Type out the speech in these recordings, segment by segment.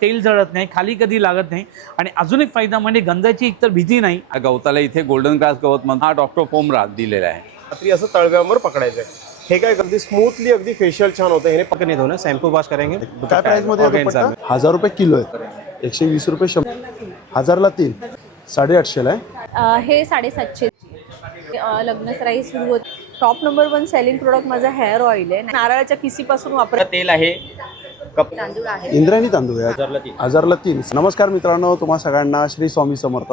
तेल जळत नाही, खाली कधी लागत नाही आणि अजून एक फायदा म्हणजे गंजाची एकतर भीती नाही। गवताला इथे गोल्डन ग्रास गवत म्हणून हा डॉक्टर फोमरा दिलेला आहे। रात्री असं तळव्यावर पकडायचं आहे। हे काय अगदी स्मूथली अगदी फेशियल छान होतं। हे पकड़ नहीं धोना, शैम्पू वॉश करेंगे। काय प्राइस मध्ये आहे दुपट्टा? 1000 रुपये किलो आहे, 120 रुपये 1000ला 3, 850 ला आहे। हे 750 लग्नसराई सुरू होते। टॉप नंबर 1 सेलिंग प्रोडक्ट माझा हेअर ऑइल आहे, नारळाच्या किसीपासून वापरत तेल आहे, तांदूळ आहे। इंद्रायणी तांदूळ आहे, 1000ला 3। नमस्कार मित्रांनो, तुम्हा सगळ्यांना श्री स्वामी समर्थ।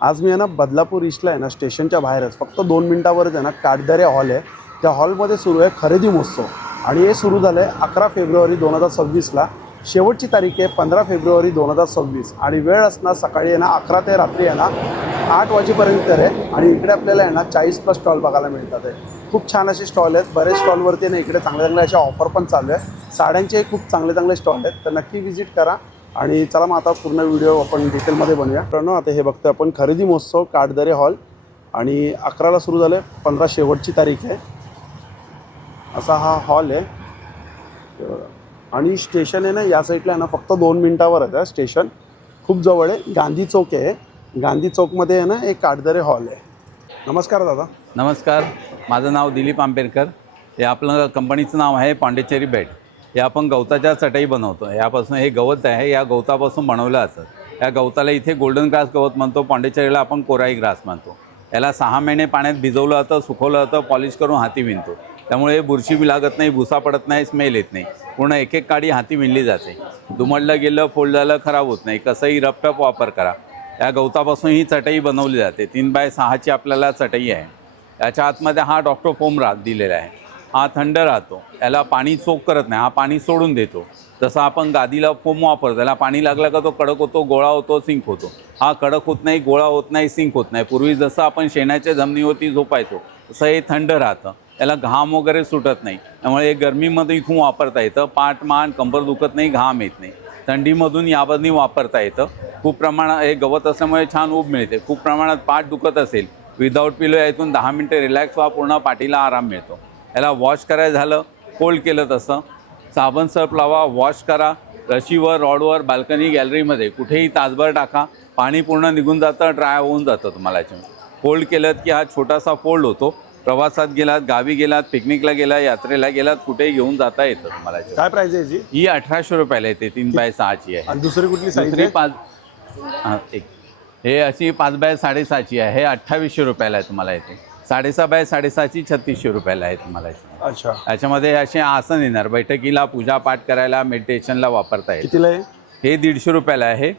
आज मी आहे ना बदलापूर ईस्टला आहे ना स्टेशनच्या बाहेरच फक्त 2 मिनिटावरच आहे ना काटदरे हॉल आहे, त्या हॉलमध्ये सुरू आहे खरेदी महोत्सव आणि हे सुरू झालं आहे 11 फेब्रुवारी 2026ला। शेवटची तारीख आहे 15 फेब्रुवारी 2026 आणि वेळ असणार सकाळी आहे ना 11 ते रात्री आहे ना 8 वाजेपर्यंत आहे। आणि इकडे आपल्याला आहे ना 40+ स्टॉल बघायला मिळतात आहे। खूप छान असे स्टॉल आहेत, बरेच स्टॉलवरती ना इकडे चांगल्या चांगल्या अशा ऑफर पण चालू आहे। साड्यांचे खूप चांगले चांगले स्टॉल आहेत, तर नक्की व्हिजिट करा। आणि चला मग आता पूर्ण व्हिडिओ आपण डिटेलमध्ये बनवूया। मित्रांनो आता हे बघतोय आपण खरेदी महोत्सव काटदरे हॉल आणि 11ला सुरू झाले, 15 शेवटची तारीख आहे। असा हा हॉल आहे आणि स्टेशन आहे ना या साईडला आहे ना फक्त 2 मिनिटावरच आहे स्टेशन, खूप जवळ आहे। गांधी चौक आहे, गांधी चौकमध्ये आहे ना एक काटदरे हॉल आहे। नमस्कार दादा। नमस्कार, माझं नाव दिलीप आंबेडकर। हे आपलं कंपनीचं नाव आहे पांडिचेरी बेड। हे आपण गवताच्या चटई बनवतो। यापासून हे गवत आहे, या गवतापासून बनवलं जातं। या गवताला इथे गोल्डन ग्रास गवत म्हणतो, पांडिचेरीला आपण कोराई ग्रास म्हणतो। याला 6 महिने पाण्यात भिजवलं जातं, सुकवलं जातं, पॉलिश करून हाती विणतो। त्यामुळे बुरशी बी लागत नाही, भुसा पडत नाही, स्मेल येत नाही। पूर्ण एक एक काडी हाती विणली जाते। दुमडलं गेलं, फोल्ड झालं, खराब होत नाही। कसंही रपटप वापर करा। या गवतापासून ही चटई बनवली जाते। 3x6ची आपल्याला चटई आहे। याच्या आतमध्ये हा डॉक्टर फोमरा दिलेला आहे। हा थंड राहतो, याला पाणी सोक करत नाही, हा पाणी सोडून देतो। जसं आपण गादीला फोम वापरतो, त्याला पाणी लागलं का तो कडक होतो, गोळा होतो, सिंक होतो। हा कडक होत नाही, गोळा होत नाही, सिंक होत नाही। पूर्वी जसं आपण शेणाच्या जमिनीवरती झोपायचो तसं हे थंड राहतं, त्याला घाम वगैरे सुटत नाही। त्यामुळे हे गरमीमध्ये इथून वापरता येतं। पाठ मान कंबर दुखत नाही, घाम येत नाही। थंडीमधून यावरनी वापरता येतं। खूप प्रमाणात हे गवत असल्यामुळे छान ऊब मिळते। खूप प्रमाणात पाठ दुखत असेल, विदाऊट पिलो यातून 10 मिनटं रिलॅक्स व्हा, पूर्ण पाठीला आराम मिळतो। याला वॉश करायचं झालं, कोल्ड केलं तसं साबण सर्फ लावा, वॉश करा। रशीवर, रॉडवर, बाल्कनी, गॅलरीमध्ये कुठेही तासभर टाका, पाणी पूर्ण निघून जातं, ड्राय होऊन जातं तुम्हाला। याच्यामध्ये फोल्ड केलं की हा छोटासा फोल्ड होतो। प्रवासात गेलात, गावी गेलात, पिकनिकला गेला, यात्रेला गेलात, कुठेही घेऊन जाता येतं तुम्हाला। काय प्राइस आहे याची? ही 1800 रुपयाला येते, 3x6ची आहे। आणि दुसरी कुठली साईज दुसरी आहे? 5 एक हे अशी 5x6.5ची आहे। हे 2800 रुपयाला आहे तुम्हाला येते। 6.5x6ची 3600 रुपयाला आहे तुम्हाला। अच्छा, याच्यामध्ये असे आसन येणार, बैठकीला, पूजापाठ करायला, मेडिटेशनला वापरता येईल। कितीला आहे? हे 150 रुपयाला आहे।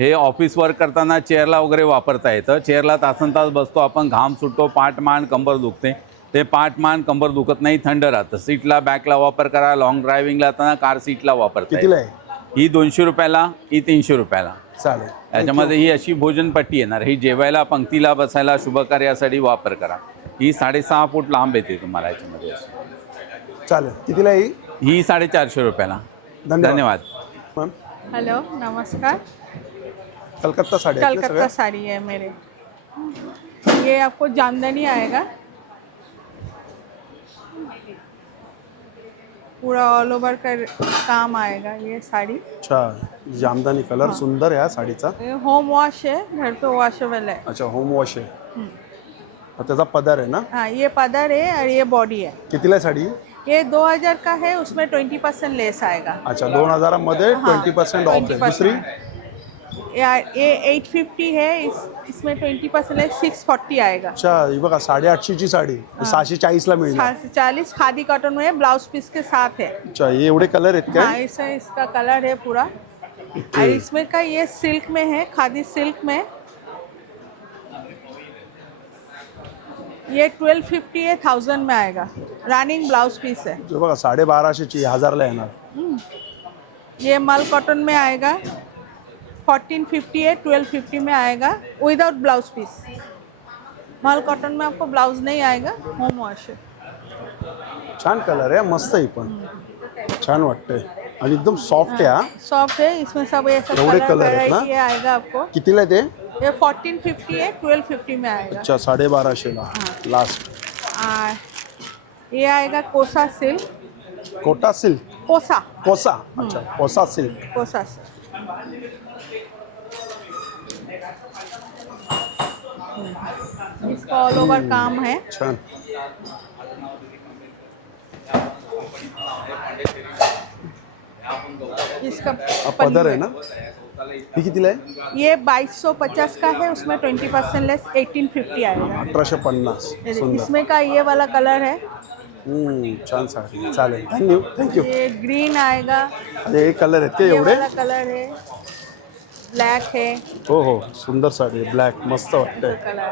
हे ऑफिस वर्क करताना चेअरला वगैरे वापरता येतं। चेअरला तासनतास बसतो आपण, घाम सुटतो, पाठ मान कंबर दुखते, ते पाठ मान कंबर दुखत नाही, थंड राहतं। सीटला, बॅकला वापर करा, लॉंग ड्रायव्हिंगला जाताना कार सीटला वापरता कितीला येईल। आहे? ही 200 रुपयाला, ही 300 रुपयाला। चालेल। याच्यामध्ये ही अशी भोजनपट्टी येणार, ही जेवायला, पंक्तीला बसायला, शुभकार्यासाठी वापर करा। ही 6.5 फूट लांब येते तुम्हाला याच्यामध्ये। चालेल, कितीला आहे? ही 450 रुपयाला। धन्यवाद। मॅम हेलो, नमस्कार। कलकत्ता साड़ी है कलकत्ता साड़ी है मेरे। ये आपको जामदानी आएगा, पूरा ऑल ओवर का काम आएगा ये साड़ी। अच्छा, जामदानी कलर सुंदर है साड़ीचा। ये होम वॉश है, घर पे वॉशेबल है। अच्छा, होम वॉश है। और त्याचा पदर है ना? हाँ, ये पदर है और ये बॉडी है। कितीला आहे साडी? ये 2000 का है, उसमें 20% लेस आएगा। अच्छा, 2000 मध्ये 20% ऑफ है। 20%। दुसरी ये 850 है, इसमें 20% लेस 640 आएगा। अच्छा, ही बघा 850 ची साडी 640 ला मिळणार। 640 खादी कॉटन में है, ब्लाउज पीस के साथ है। अच्छा, ये एवढे कलर आहेत हाँ, काय? इसका कलर है पूरा। और इसमें का ये सिल्क में है, खादी सिल्क में। ये 1250 है, 1000 में आएगा। रनिंग ब्लाउज पीस है। जो बघा 1250 ची 1000 ला येणार। ये मल कॉटन में आएगा, 1450 है, 1250 में आएगा, विदाउट ब्लाउज पीस। मल कॉटन में आपको ब्लाउज नहीं आएगा, होम वॉश है। छान कलर आहे, मस्त आहे पण छान वाटतंय आणि एकदम सॉफ्ट आहे। हा सॉफ्ट है, इसमें सब ये सब एवढे कलर कलर आहेत ना? वैरायटी आएगा आपको। कितीला आहे ते? ये 1450 है, 1250 में आएगा। अच्छा, 1250 ला लास्ट। ये आएगा कोसा सिल्क। कोटा सिल्क, कोसा कोसा। अच्छा, कोसा सिल्क। कोसा सिल्क। इसका ऑल ओवर काम है। छान. इसका हा पदर आहे ना, ही कितीला आहे? ये 2250 का है, उसमें 20% लेस 1850 आएगा। 1850. सुंदर. इसमें का ये वाला कलर है, छान साडी. चालेल, थँक्यू. ये ग्रीन आएगा, हे कलर आहेत का ये एवढे? वाला कलर है, ब्लैक है हो हो, सुंदर साडी आहे, ब्लॅक मस्त वाटतंय. कलर,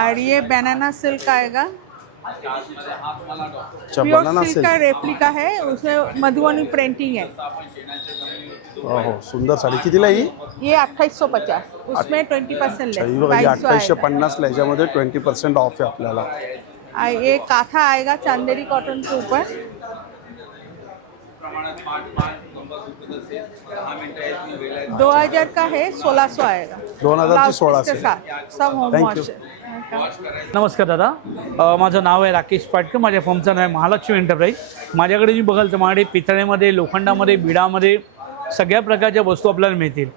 और ये बनाना सिल्क आएगा। अच्छा, प्योर बनाना सिल्क सिल्क. का रेप्लिका है, उसमें मधुबनी प्रिंटिंग है। हो हो, सुंदर साडी. कितीला ही? ये 2850, उसमें 20% अच्छा, लेस ही बघा, ही 2200 आएगा। 2850ला, याच्यामध्ये 20% ऑफ आहे आपल्याला. ये काथा आएगा चांदेरी कॉटन के ऊपर। 2000 का है, 1600 आएगा। 2000 ची ब्लाउज 1600 पीस के साथ, सब होम Thank वॉश you. है। नमस्कार दादा, माझं नाव आहे राकेश पाटकर. माझ्या फर्मचं नाव आहे महालक्ष्मी एंटरप्राइज. माझ्याकडे जी बघाल तर माझ्याकडे पितळेमध्ये, लोखंडामध्ये, बिडामध्ये सगळ्या प्रकारच्या वस्तू आपल्याला मिळतील.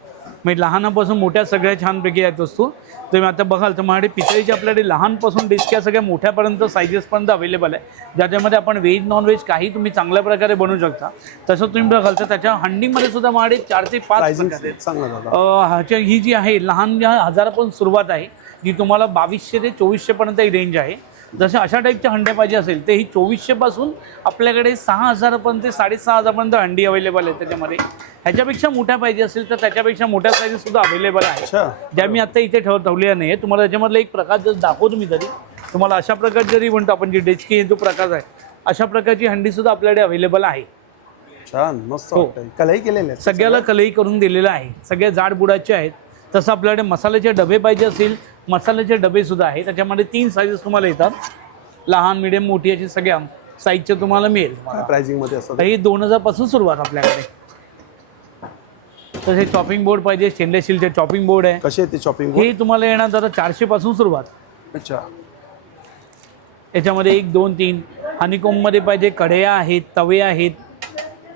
म्हणजे लहानापासून मोठ्या सगळ्या छानपैकी आहेत वस्तू. तुम्ही आता बघाल तर माझ्याकडे पितळेची आपल्याकडे लहानपासून डिस्क्या सगळ्या मोठ्यापर्यंत सायझेसपर्यंत अवेलेबल आहे, ज्याच्यामध्ये आपण व्हेज नॉनव्हेज काही तुम्ही चांगल्या प्रकारे बनवू शकता. तसं तुम्ही बघाल तर त्याच्या हंडीमध्ये सुद्धा माझ्याकडे 4 ते 5 प्राइसिंग प्रकार आहेत. सांगा दादा. ह्याच्या ही जी आहे लहान ज्या 1000पासून सुरुवात आहे, जी तुम्हाला 2200 ते 2400पर्यंत ही रेंज आहे. जसं अशा टाईपच्या हंड्या पाहिजे असेल तर ही 2400पासून आपल्याकडे 6000पर्यंत ते 6500पर्यंत हंडी अवेलेबल आहे त्याच्यामध्ये. ह्याच्यापेक्षा मोठ्या पाहिजे असेल तर त्याच्यापेक्षा मोठ्या साईजसुद्धा अवेलेबल आहे, अच्छा. ज्या मी आता इथे ठेवल्या नाही आहे. तुम्हाला त्याच्यामधला एक प्रकार जर दाखवतो मी तरी तुम्हाला अशा प्रकारची जरी म्हणतो आपण जी डेचकी जो प्रकार आहे, अशा प्रकारची हंडीसुद्धा आपल्याकडे अवेलेबल आहे. छान, मस्त हो. वाटतंय. कलई केलेले आहेत सगळ्याला कलई करून दिलेलं आहे, सगळ्या जाड बुडाचे आहेत. तसं आपल्याकडे मसाल्याचे डबे पाहिजे असेल, मसाल्याचे डबेसुद्धा आहे. त्याच्यामध्ये 3 साईजेस तुम्हाला येतात, लहान, मिडियम, मोठी अशी सगळ्या साईजचे तुम्हाला मिळेल. काय प्राइसिंग मध्ये असतात? ही 2000पासून सुरुवात आपल्याकडे. तसे चॉपिंग बोर्ड पाहिजे, स्टेनलेस स्टीलचे चॉपिंग बोर्ड आहे. कसे आहे ते शॉपिंग? हे तुम्हाला येणार दादा 400पासून सुरुवात. अच्छा. याच्यामध्ये 1, 2, 3 हनीकोममध्ये पाहिजे, कढया आहेत, तवे आहेत,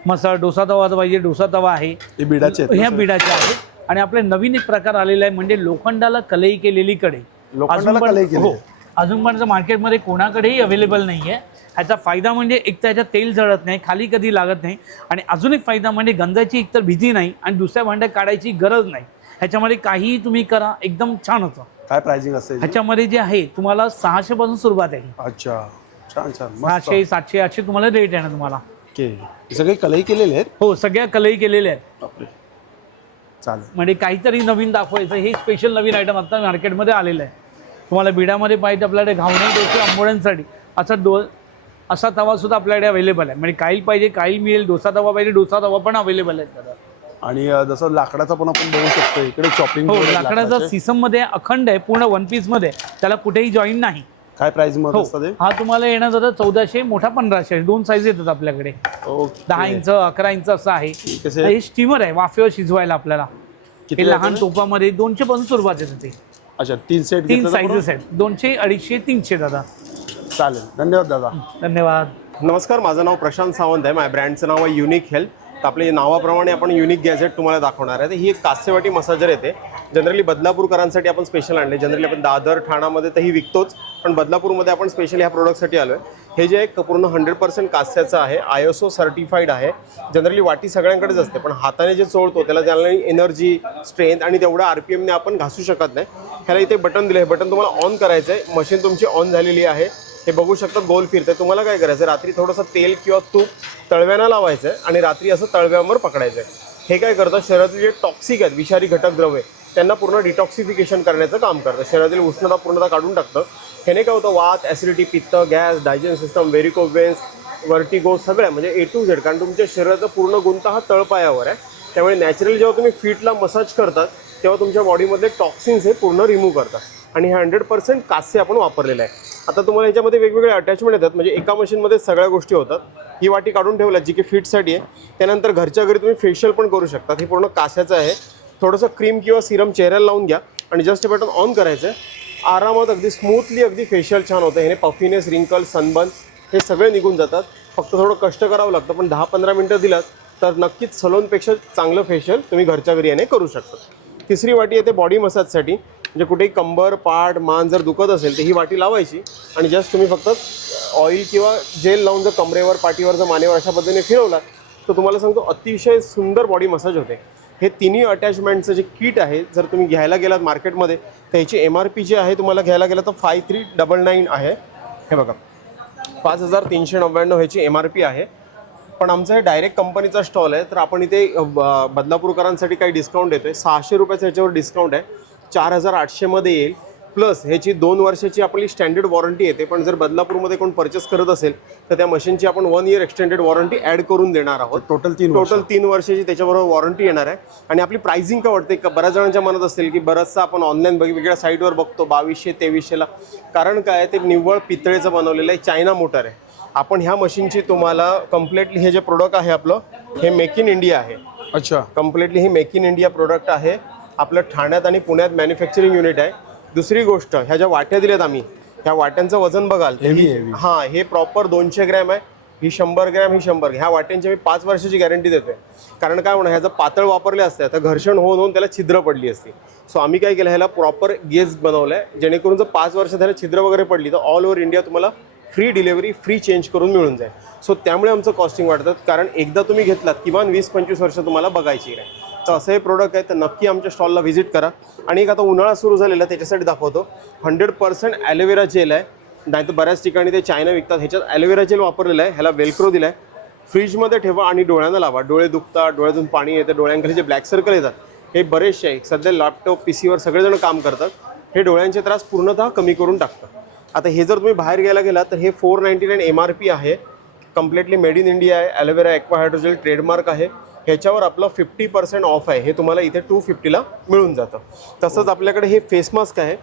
मसाला डोसा तवा पाहिजे, डोसा तवा आहे. हे बिडाचे आहेत ह्या ना? बिडाचे आहेत. आणि आपले नवीन एक प्रकार आलेला आहे म्हणजे लोखंडाला कलई केलेली कढई. लोखंडाला कलई केली? हो, अजूनपर्यंत मार्केटमध्ये कोणाकडेही अवेलेबल नाही आहे. ह्याचा फायदा म्हणजे एक तर ह्याच्यात तेल जळत नाही, खाली कधी लागत नाही. आणि अजून एक फायदा म्हणजे गंजाची एकतर भीती नाही आणि दुसऱ्या भांड्यात काढायची गरज नाही. ह्याच्यामध्ये काहीही तुम्ही करा, एकदम छान होतं. काय प्राइसिंग असते? ह्याच्यामध्ये जे आहे तुम्हाला 600पासून सुरुवात आहे. अच्छा, छान छान, मस्त. 600, 700, 800 तुम्हाला रेट आहे ना तुम्हाला. ओके, हे सगळे कलई केलेले आहेत? हो, सगळ्या कलई केलेल्या आहेत. बापरे, चालेल. म्हणजे काहीतरी नवीन दाखवायचं, हे स्पेशल नवीन आयटम आता मार्केटमध्ये आलेलं आहे. तुम्हाला बिडामध्ये पाहिजे आपल्याकडे घावणे, डोसे, आंबोळ्यांसाठी असा तवासुद्धा आपल्याकडे अवेलेबल आहे. म्हणजे काईल पाहिजे काईल मिळेल, डोसा तवा पाहिजे डोसा तवा पण अवेलेबल आहे दादा. आणि जसं लाकडाचा पण आपण बघू शकतो इकडे चॉपिंग हो, बोर्ड आहे लाकडाचा लाकडाचे. सिस्टममध्ये अखंड आहे, पूर्ण 1 पीसमध्ये, त्याला कुठेही जॉईन नाही. काय प्राइस मध्ये हो, असतं ते? हा तुम्हाला येणार दादा 1400, मोठा 1500. 2 साईज येतात आपल्याकडे, ओके. 10 इंच, 11 इंच असं आहे. कसे? हे स्टीमर आहे वाफेवर शिजवायला आपल्याला. किती हे लहान आहे? टोपामध्ये 200 पासून सुरुवात येते. ते अच्छा, 3 सेट 3 साईजेस आहेत, 200, 250, 300 दादा. चालेल, धन्यवाद दादा. धन्यवाद. नमस्कार, माझं नाव प्रशांत सावंत आहे. माझ्या ब्रँडचं नाव आहे युनिक हेल्थ. तर आपल्या नावाप्रमाणे आपण युनिक गॅजेट तुम्हाला दाखवणार आहे. तर ही एक काचेवाटी मसाजर येते. जनरली बदलापूरकरांसाठी आपण स्पेशल आणले. जनरली आपण दादर, ठाणामध्ये तर ही विकतोच, पण बदलापूरमध्ये आपण स्पेशल ह्या प्रोडक्टसाठी आलो आहे. हे जे एक पूर्ण 100% कास्याचं आहे, ISO सर्टिफाईड आहे. जनरली वाटी सगळ्यांकडेच असते, पण हाताने जे चोळतो त्याला ज्याला एनर्जी, स्ट्रेंथ आणि तेवढा RPMने आपण घासू शकत नाही. ह्याला इथे बटन दिलं आहे, बटन तुम्हाला ऑन करायचं आहे. मशीन तुमची ऑन झालेली आहे, हे बघू शकता गोल फिरते. तुम्हाला काय करायचं, रात्री थोडंसं तेल किंवा तूप तळव्यानं लावायचं आहे आणि रात्री असं तळव्यावर पकडायचं आहे. हे काय करतं, शरीरातील जे टॉक्सिक आहेत, विषारी घटक द्रव्य, त्यांना पूर्ण डिटॉक्सिफिकेशन करण्याचं काम करतं. शरीरातील उष्णता पूर्णतः काढून टाकतं. ह्याने काय होतं, वात, ॲसिडिटी, पित्त, gas, digestion system, varicose veins, vertigo सगळ्या म्हणजे A to Z. कारण तुमच्या शरीराचा पूर्ण गुंता हा तळपायावर आहे. त्यामुळे नॅचरली जेव्हा तुम्ही फीटला मसाज करतात तेव्हा तुमच्या बॉडीमधले टॉक्सिन्स हे पूर्ण रिमूव्ह करतात. आणि हे 100% कास्य आपण वापरलेलं आहे. आता तुम्हाला याच्यामध्ये वेगवेगळे अटॅचमेंट येतात, म्हणजे एका मशीनमध्ये सगळ्या गोष्टी होतात. ही वाटी काढून ठेवल्या जी की फिटसाठी आहे. त्यानंतर घरच्या घरी तुम्ही फेशियल पण करू शकता. हे पूर्ण कास्याचं आहे. थोडंसं क्रीम किंवा सिरम चेहऱ्याला लावून घ्या आणि जस्ट बटन ऑन करायचं आहे. आरामात अगदी स्मूथली अगदी फेशियल छान होतं. ह्याने पफिनेस, रिंकल, सनबर्न हे सगळे निघून जातात. फक्त थोडं कष्ट करावं लागतं, पण 10-15 मिनटं दिलात तर नक्कीच सलोनपेक्षा चांगलं फेशियल तुम्ही घरच्या घरी याने करू शकता. तिसरी वाटी येते बॉडी मसाजसाठी. म्हणजे कुठेही कंबर पाठ मान जर दुखत असेल तर ही वाटी लावायची आणि जस्ट तुम्ही फक्त ऑइल किंवा जेल लावून जर कमरेवर पाठीवर जर मानेवर अशा पद्धतीने फिरवलात तर तुम्हाला सांगतो अतिशय सुंदर बॉडी मसाज होते. हे तिन्ही अटॅचमेंटचं जे किट आहे जर तुम्ही घ्यायला गेलात मार्केटमध्ये तर ह्याची MRP जी आहे तुम्हाला घ्यायला गेलं तर 5399 आहे. हे बघा 5399 ह्याची MRP आहे. पण आमचा हे डायरेक्ट कंपनीचा स्टॉल आहे तर आपण इथे बदलापूरकरांसाठी काही डिस्काउंट देतो आहे. 600 रुपयाचा ह्याच्यावर डिस्काउंट आहे. 4800मध्ये येईल. प्लस ह्याची 2 वर्षाची आपली स्टँडर्ड वॉरंटी येते. पण जर बदलापूरमध्ये कोण परचेस करत असेल तर त्या मशीनची आपण 1 इयर एक्सटेंडेड वॉरंटी ॲड करून देणार आहोत. टोटल 3 वर्षाची त्याच्याबरोबर वॉरंटी येणार आहे. आणि आपली प्राइसिंग का वाटते का बऱ्याच जणांच्या मनात असेल की बरंचसं आपण ऑनलाईन वेगवेगळ्या साईटवर बघतो 2200-2300ला. कारण काय ते निव्वळ पितळेचं बनवलेलं आहे, चायना मोटर आहे. आपण ह्या मशीनची तुम्हाला कम्प्लिटली हे जे प्रोडक्ट आहे आपलं हे मेक इन इंडिया आहे. अच्छा, कम्प्लिटली हे मेक इन इंडिया प्रोडक्ट आहे. आपलं ठाण्यात आणि पुण्यात मॅन्युफॅक्चरिंग युनिट आहे. दुसरी गोष्ट ह्या ज्या वाट्या दिल्यात आम्ही ह्या वाट्यांचं वजन बघाल Heavy. हां हे प्रॉपर 200 ग्रॅम आहे. ही 100 ग्रॅम ही 100. ह्या वाट्यांची मी 5 वर्षाची गॅरंटी देतोय. कारण काय म्हणा ह्याचं पातळ वापरले असते तर घर्षण होऊन त्याला छिद्र पडली असती. सो आम्ही काय केलं ह्याला प्रॉपर गेज बनवलं आहे जेणेकरून जर 5 वर्ष त्याला छिद्र वगैरे पडली तर ऑल ओव्हर इंडिया तुम्हाला फ्री डिलेवरी फ्री चेंज करून मिळून जाईल. सो त्यामुळे आमचं कॉस्टिंग वाढतात. कारण एकदा तुम्ही घेतलात किमान 20-25 वर्ष तुम्हाला बघायची आहे. तर असं हे प्रोडक्ट आहे तर नक्की आमच्या स्टॉलला व्हिजिट करा. आणि एक आता उन्हाळा सुरू झालेला त्याच्यासाठी दाखवतो. 100% ॲलोवेरा जेल आहे. नाही तर बऱ्याच ठिकाणी ते चायना विकतात. ह्याच्यात ॲलोवेरा जेल वापरलेलं आहे. ह्याला वेल्क्रो दिला आहे. फ्रीजमध्ये ठेवा आणि डोळ्यांना लावा. डोळे दुखतात, डोळ्यातून पाणी येतं, डोळ्यांखाली जे ब्लॅक सर्कल येतात हे बरेचसे आहे. सध्या लॅपटॉप PC वर सगळेजण काम करतात. हे डोळ्यांचे त्रास पूर्णतः कमी करून टाकतं. आता हे जर तुम्ही बाहेर घ्यायला गेलात तर हे 499 MRP आहे. कम्प्लिटली मेड इन इंडिया आहे. ॲलोवेरा ॲक्वा हायड्रोजेल ट्रेडमार्क आहे. ह्याच्यावर आपलं 50% ऑफ आहे. हे तुम्हाला इथे 250ला मिळून जातं. तसंच आपल्याकडे हे फेस मास्क आहे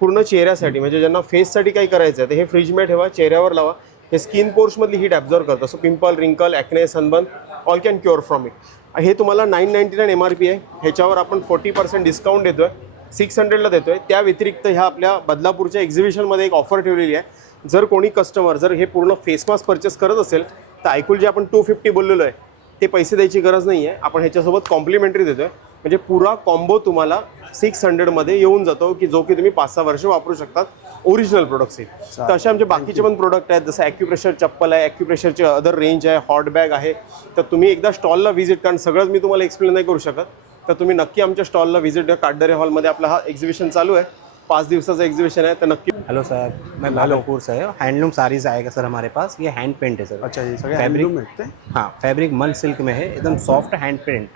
पूर्ण चेहऱ्यासाठी. म्हणजे ज्यांना फेससाठी काही करायचं आहे तर हे फ्रीजमध्ये ठेवा, चेहऱ्यावर लावा. हे स्किन पोर्समधली हीट ॲब्झॉर्व करतं. सो पिंपल, रिंकल, acne, sunburn all can cure from it. हे तुम्हाला 999 MRP आहे. ह्याच्यावर आपण 40% डिस्काउंट देतो आहे. 600ला देतो आहे. त्या व्यतिरिक्त ह्या आपल्या बदलापूरच्या एक्झिबिशनमध्ये एक ऑफर ठेवलेली आहे. जर कोणी कस्टमर जर हे पूर्ण फेस मास्क परचेस करत असेल तर ऐकून जे आपण 250 बोललेलो आहे ते पैसे द्यायची गरज नाही आहे. आपण ह्याच्यासोबत कॉम्प्लिमेंटरी देतो आहे. म्हणजे पुरा कॉम्बो तुम्हाला 600मध्ये येऊन जातो की जो की तुम्ही 5-6 वर्ष वापरू शकतात ओरिजिनल प्रोडक्ट्स आहेत. तर असे आमचे बाकीचे पण प्रोडक्ट आहेत जसं ॲक्युप्रेशर चप्पल आहे, ॲक्युप्रेशरचे अदर रेंज आहे, हॉट बॅग आहे. तर तुम्ही एकदा स्टॉलला व्हिजिट कारण सगळंच मी तुम्हाला एक्सप्लेन नाही करू शकत. तर तुम्ही नक्की आमच्या स्टॉलला व्हिजिट द्या. काटदरे हॉलमध्ये आपला हा एक्झिबिशन चालू आहे. 5 दिवसाचं एक्झिबिशन आहे. तर नक्की. हेलो सर, मैं भागलपुर से है. हैंडलूम साड़ीज आएगा सर हमारे पास. ये हैंड पेंट है सर. अच्छा, ये सगळे फैब्रिक handloom आहेत ते? हाँ, फैब्रिक मल सिल्क में है, एकदम सॉफ्ट हैंड पेंट.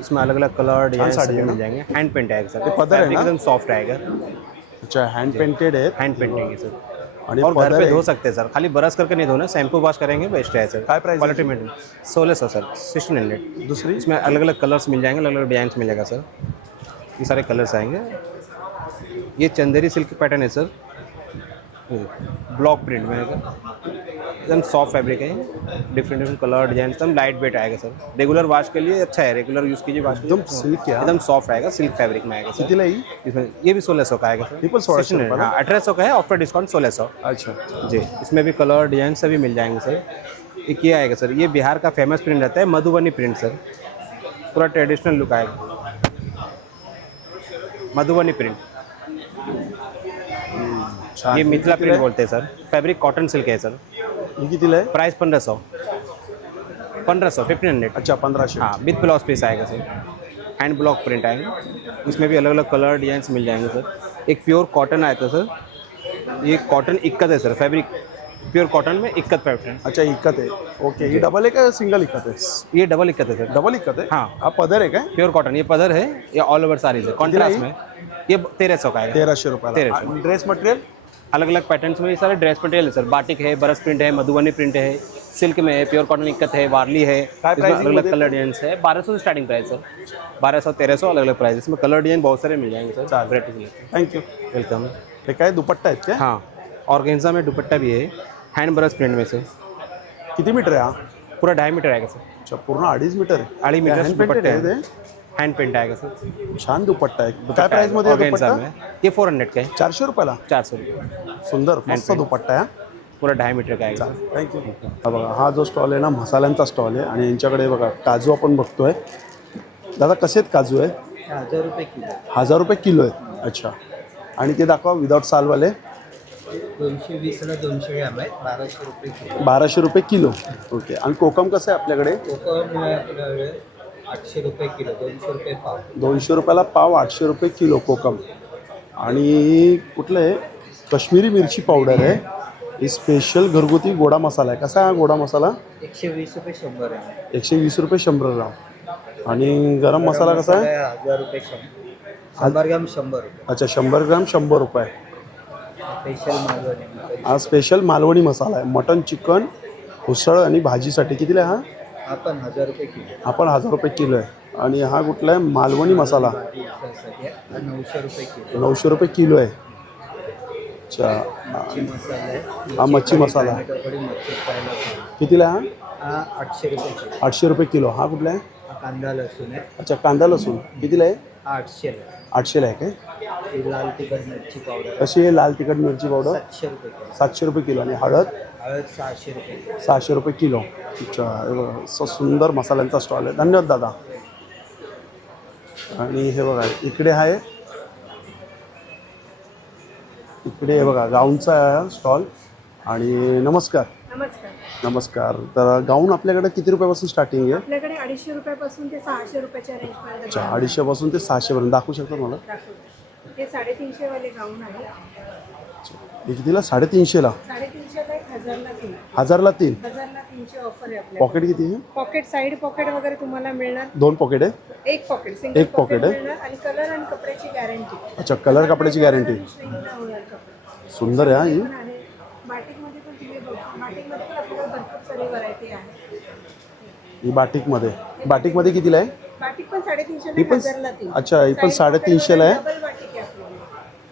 इसमें अलग अलग कलर डिजाइन साड़ी सभी है ना? मिल जाएंगे. हैंड पेंट आएगा सर. पदर है फैब्रिक ना? एकदम सॉफ्ट आएगा. अच्छा, हँड पेंटेड आहेत हैंड पेंटिंग है सर. आणि और घर पदर पे आहे. धो सकते हैं सर. खाली ब्रश करके नहीं धोना, शैम्पू वॉश करेंगे बेस्ट है सर. काय प्राइस क्वालिटी मेंटेन 1600 सर. 1600. दुसरी इसमें अलग अलग कलर्स मिल जाएंगे, अलग अलग डिजाइन मिल जाएगा सर. ये सारे कलर्स आएंगे. ये चंदेरी सिल्क पैटर्न है सर. ब्लॉक प्रिंट में आएगा. एकदम सॉफ्ट फैब्रिक है. डिफरेंट डिफरेंट कलर डिजाइन एकदम लाइट वेट आएगा सर. रेगुलर वॉश के लिए अच्छा है. रेगुलर यूज़ कीजिए वॉश. एकदम सिल्क है. एकदम सॉफ्ट आएगा. सिल्क फैब्रिक में आएगा सर. कितीला ही? इसमें ये भी 1600 का आएगा सर. ये पण 1600 का? हाँ, 1800 का है. After discount 1600. अच्छा, जी, इसमें भी कलर डिजाइन सभी मिल जाएंगे सर. एक ये आएगा सर. ये बिहार का फेमस प्रिंट रहता है, मधुबनी प्रिंट सर. पूरा ट्रेडिशनल लुक आएगा. मधुबनी प्रिंट. ये मिथिला प्रिंट बोलते हैं सर. फैब्रिक कॉटन सिल्क है सर. ही कितीला आहे? प्राइस 1500. 1500. अच्छा, 1500. हाँ, विथ ब्लाउज पीस आएगा सर. हैंड ब्लॉक प्रिंट आएगा. इसमें भी अलग अलग कलर डिजाइन मिल जाएंगे सर. एक प्योर कॉटन आया था सर. ये कॉटन इक्कत है सर. फैब्रिक प्योर कॉटन में इक्कत पैटर्न. अच्छा, इक्कत आहे. ओके, ही डबल आहे का सिंगल इक्कत आहे? ये डबल इक्कत है सर. डबल इक्कत आहे. हाँ. हा पदर आहे काय? Pure cotton. ये पदर है. ये ऑल ओवर साड़ीज है कॉन्ट्रास्ट में. ये 1300 का आएगा. 1300 रुपयाला. 1300. ड्रेस मटेरियल अलग अलग पैटर्न्स में ये सारे ड्रेस मटेरियल है सर. बाटिक है, बरस प्रिंट है, मधुबनी प्रिंट है, सिल्क में है, प्योर कॉटन इक्कत है, वारली है. इसमें pricing अलग अलग मध्ये? कलर डिजाइन है. 1200 से स्टार्टिंग प्राइस सर. 1200, 1300 अलग अलग प्राइस. इसमें कलर डिजाइन बहुत सारे मिल जाएंगे सर. वैरायटी से लेकर. थँक्यू. वेलकम. हे काय दुपट्टा आहेत काय? हाँ, ऑर्गेन्जा में दुपट्टा भी है. हैंड ब्रश प्रिंट में से किती मीटर आहे हा? पूरा 2.5 मीटर आएगा सर. अच्छा, पूर्ण 2.5 मीटर आहे. 2.5 मीटर हँड पेंटेड दुपट्टा आहे है. ते? हैंड पेंट आएगा सर. छान दुपट्टा आहे. काय प्राइस मध्ये आहे ऑर्गेन्जा दुपट्टा? में ये 400 का है. 400 रुपयाला. 400 रुपये. सुंदर मस्त print. दुपट्टा आहे. पूरा 2.5 मीटर का आएगा। थँक्यू. हा बघा, हा जो स्टॉल आहे ना मसाल्यांचा स्टॉल आहे आणि यांच्याकडे बघा काजू आपण बघतोय. दादा कसे आहेत काजू आहे? 1000 रुपये किलो. 1000 रुपये किलो आहे. अच्छा. आणि ते दाखवा विदाउट सालवाले. 220ला 200 ग्रॅम आहेत, 1200 रुपये किलो. 1200 रुपये किलो. ओके. आणि कोकम कसं आहे आपल्याकडे? कोकम 800 रुपये किलो, 200 रुपये पाव. 200 रुपयाला पाव, 800 रुपये किलो कोकम. आणि कुठलं आहे? काश्मीरी मिरची पावडर आहे. ही स्पेशल घरगुती गोडा मसाला आहे. कसा आहे हा गोडा मसाला? 120 रुपये 100 ग्रॅम. 120 रुपये 100 ग्राम. आणि गरम मसाला कसा आहे? 1000 रुपये 100 ग्रॅम 100 रुपये. अच्छा, 100 ग्राम 100 रुपये. स्पेशल मालवणी. हा स्पेशल मालवणी मसाला आहे. मटन, चिकन, उसळ आणि भाजीसाठी. कितीला आहे हा? आपण 1000 रुपये किलो. आपण 1000 रुपये किलो आहे. आणि हा कुठला आहे? मालवणी मसाला 900 रुपये किलो. 900 रुपये किलो आहे. अच्छा. मसाला आहे. हा मच्छी मसाला थोडी मच्छी फ्रायला आहे. कितीला आहे हा? हा 800 रुपये किलो. 800 रुपये किलो. हा कुठला आहे? हा कांदा लसूण आहे. अच्छा, कांदा लसूण कितीला आहे? 800 आहे. 800ला आहे काय? ही लाल तिखट मिरची पावडर कशी आहे लाल तिखट मिरची पावडर? 700 रुपये किलो. 700 रुपये किलो. आणि हळद? हळद 600 रुपये किलो. 600 रुपये किलो. अच्छा. हे बघा, असं सुंदर मसाल्यांचा स्टॉल आहे. धन्यवाद दादा. आणि हे बघा इकडे आहे, इकडे हे बघा गाऊनचा स्टॉल. आणि नमस्कार. नमस्कार. नमस्कार. तर गाऊन आपल्याकडे किती रुपयापासून स्टार्टिंग आहे? आपल्याकडे 250 रुपयापासून ते 600 रुपयाच्या रेंजपर्यंत अच्छा, 250 पासून ते 600 पर्यंत. दाखवू शकता मला? दाखवतो. हे 350 वाले गाऊन आहे. हे कितीला? 350ला. 350ला 1000ला 3. 1000ला 3. 1000ला 3ची ऑफर आहे आपल्याकडे. पॉकेट किती आहे? पॉकेट, साईड पॉकेट वगैरे तुम्हाला मिळणार. 2 पॉकेट आहे. एक पॉकेट, सिंगल एक pocket आहे. मिळणार. आणि कलर आणि कपड्याची गॅरंटी. अच्छा, कलर कपड्याची गॅरंटी. सुंदर आहे हा ही. बाटिकमध्ये पण तुम्ही बघा, बाटिकमध्ये पण आपल्याला भरपूर सारी व्हरायटी आहे. ही बाटिकमध्ये. बाटिकमध्ये कितीला आहे? बाटिक पण 350 ही पण? 1000ला 3. अच्छा, ही पण 350ला आहे. डबल बाटिक आहे आपल्याला.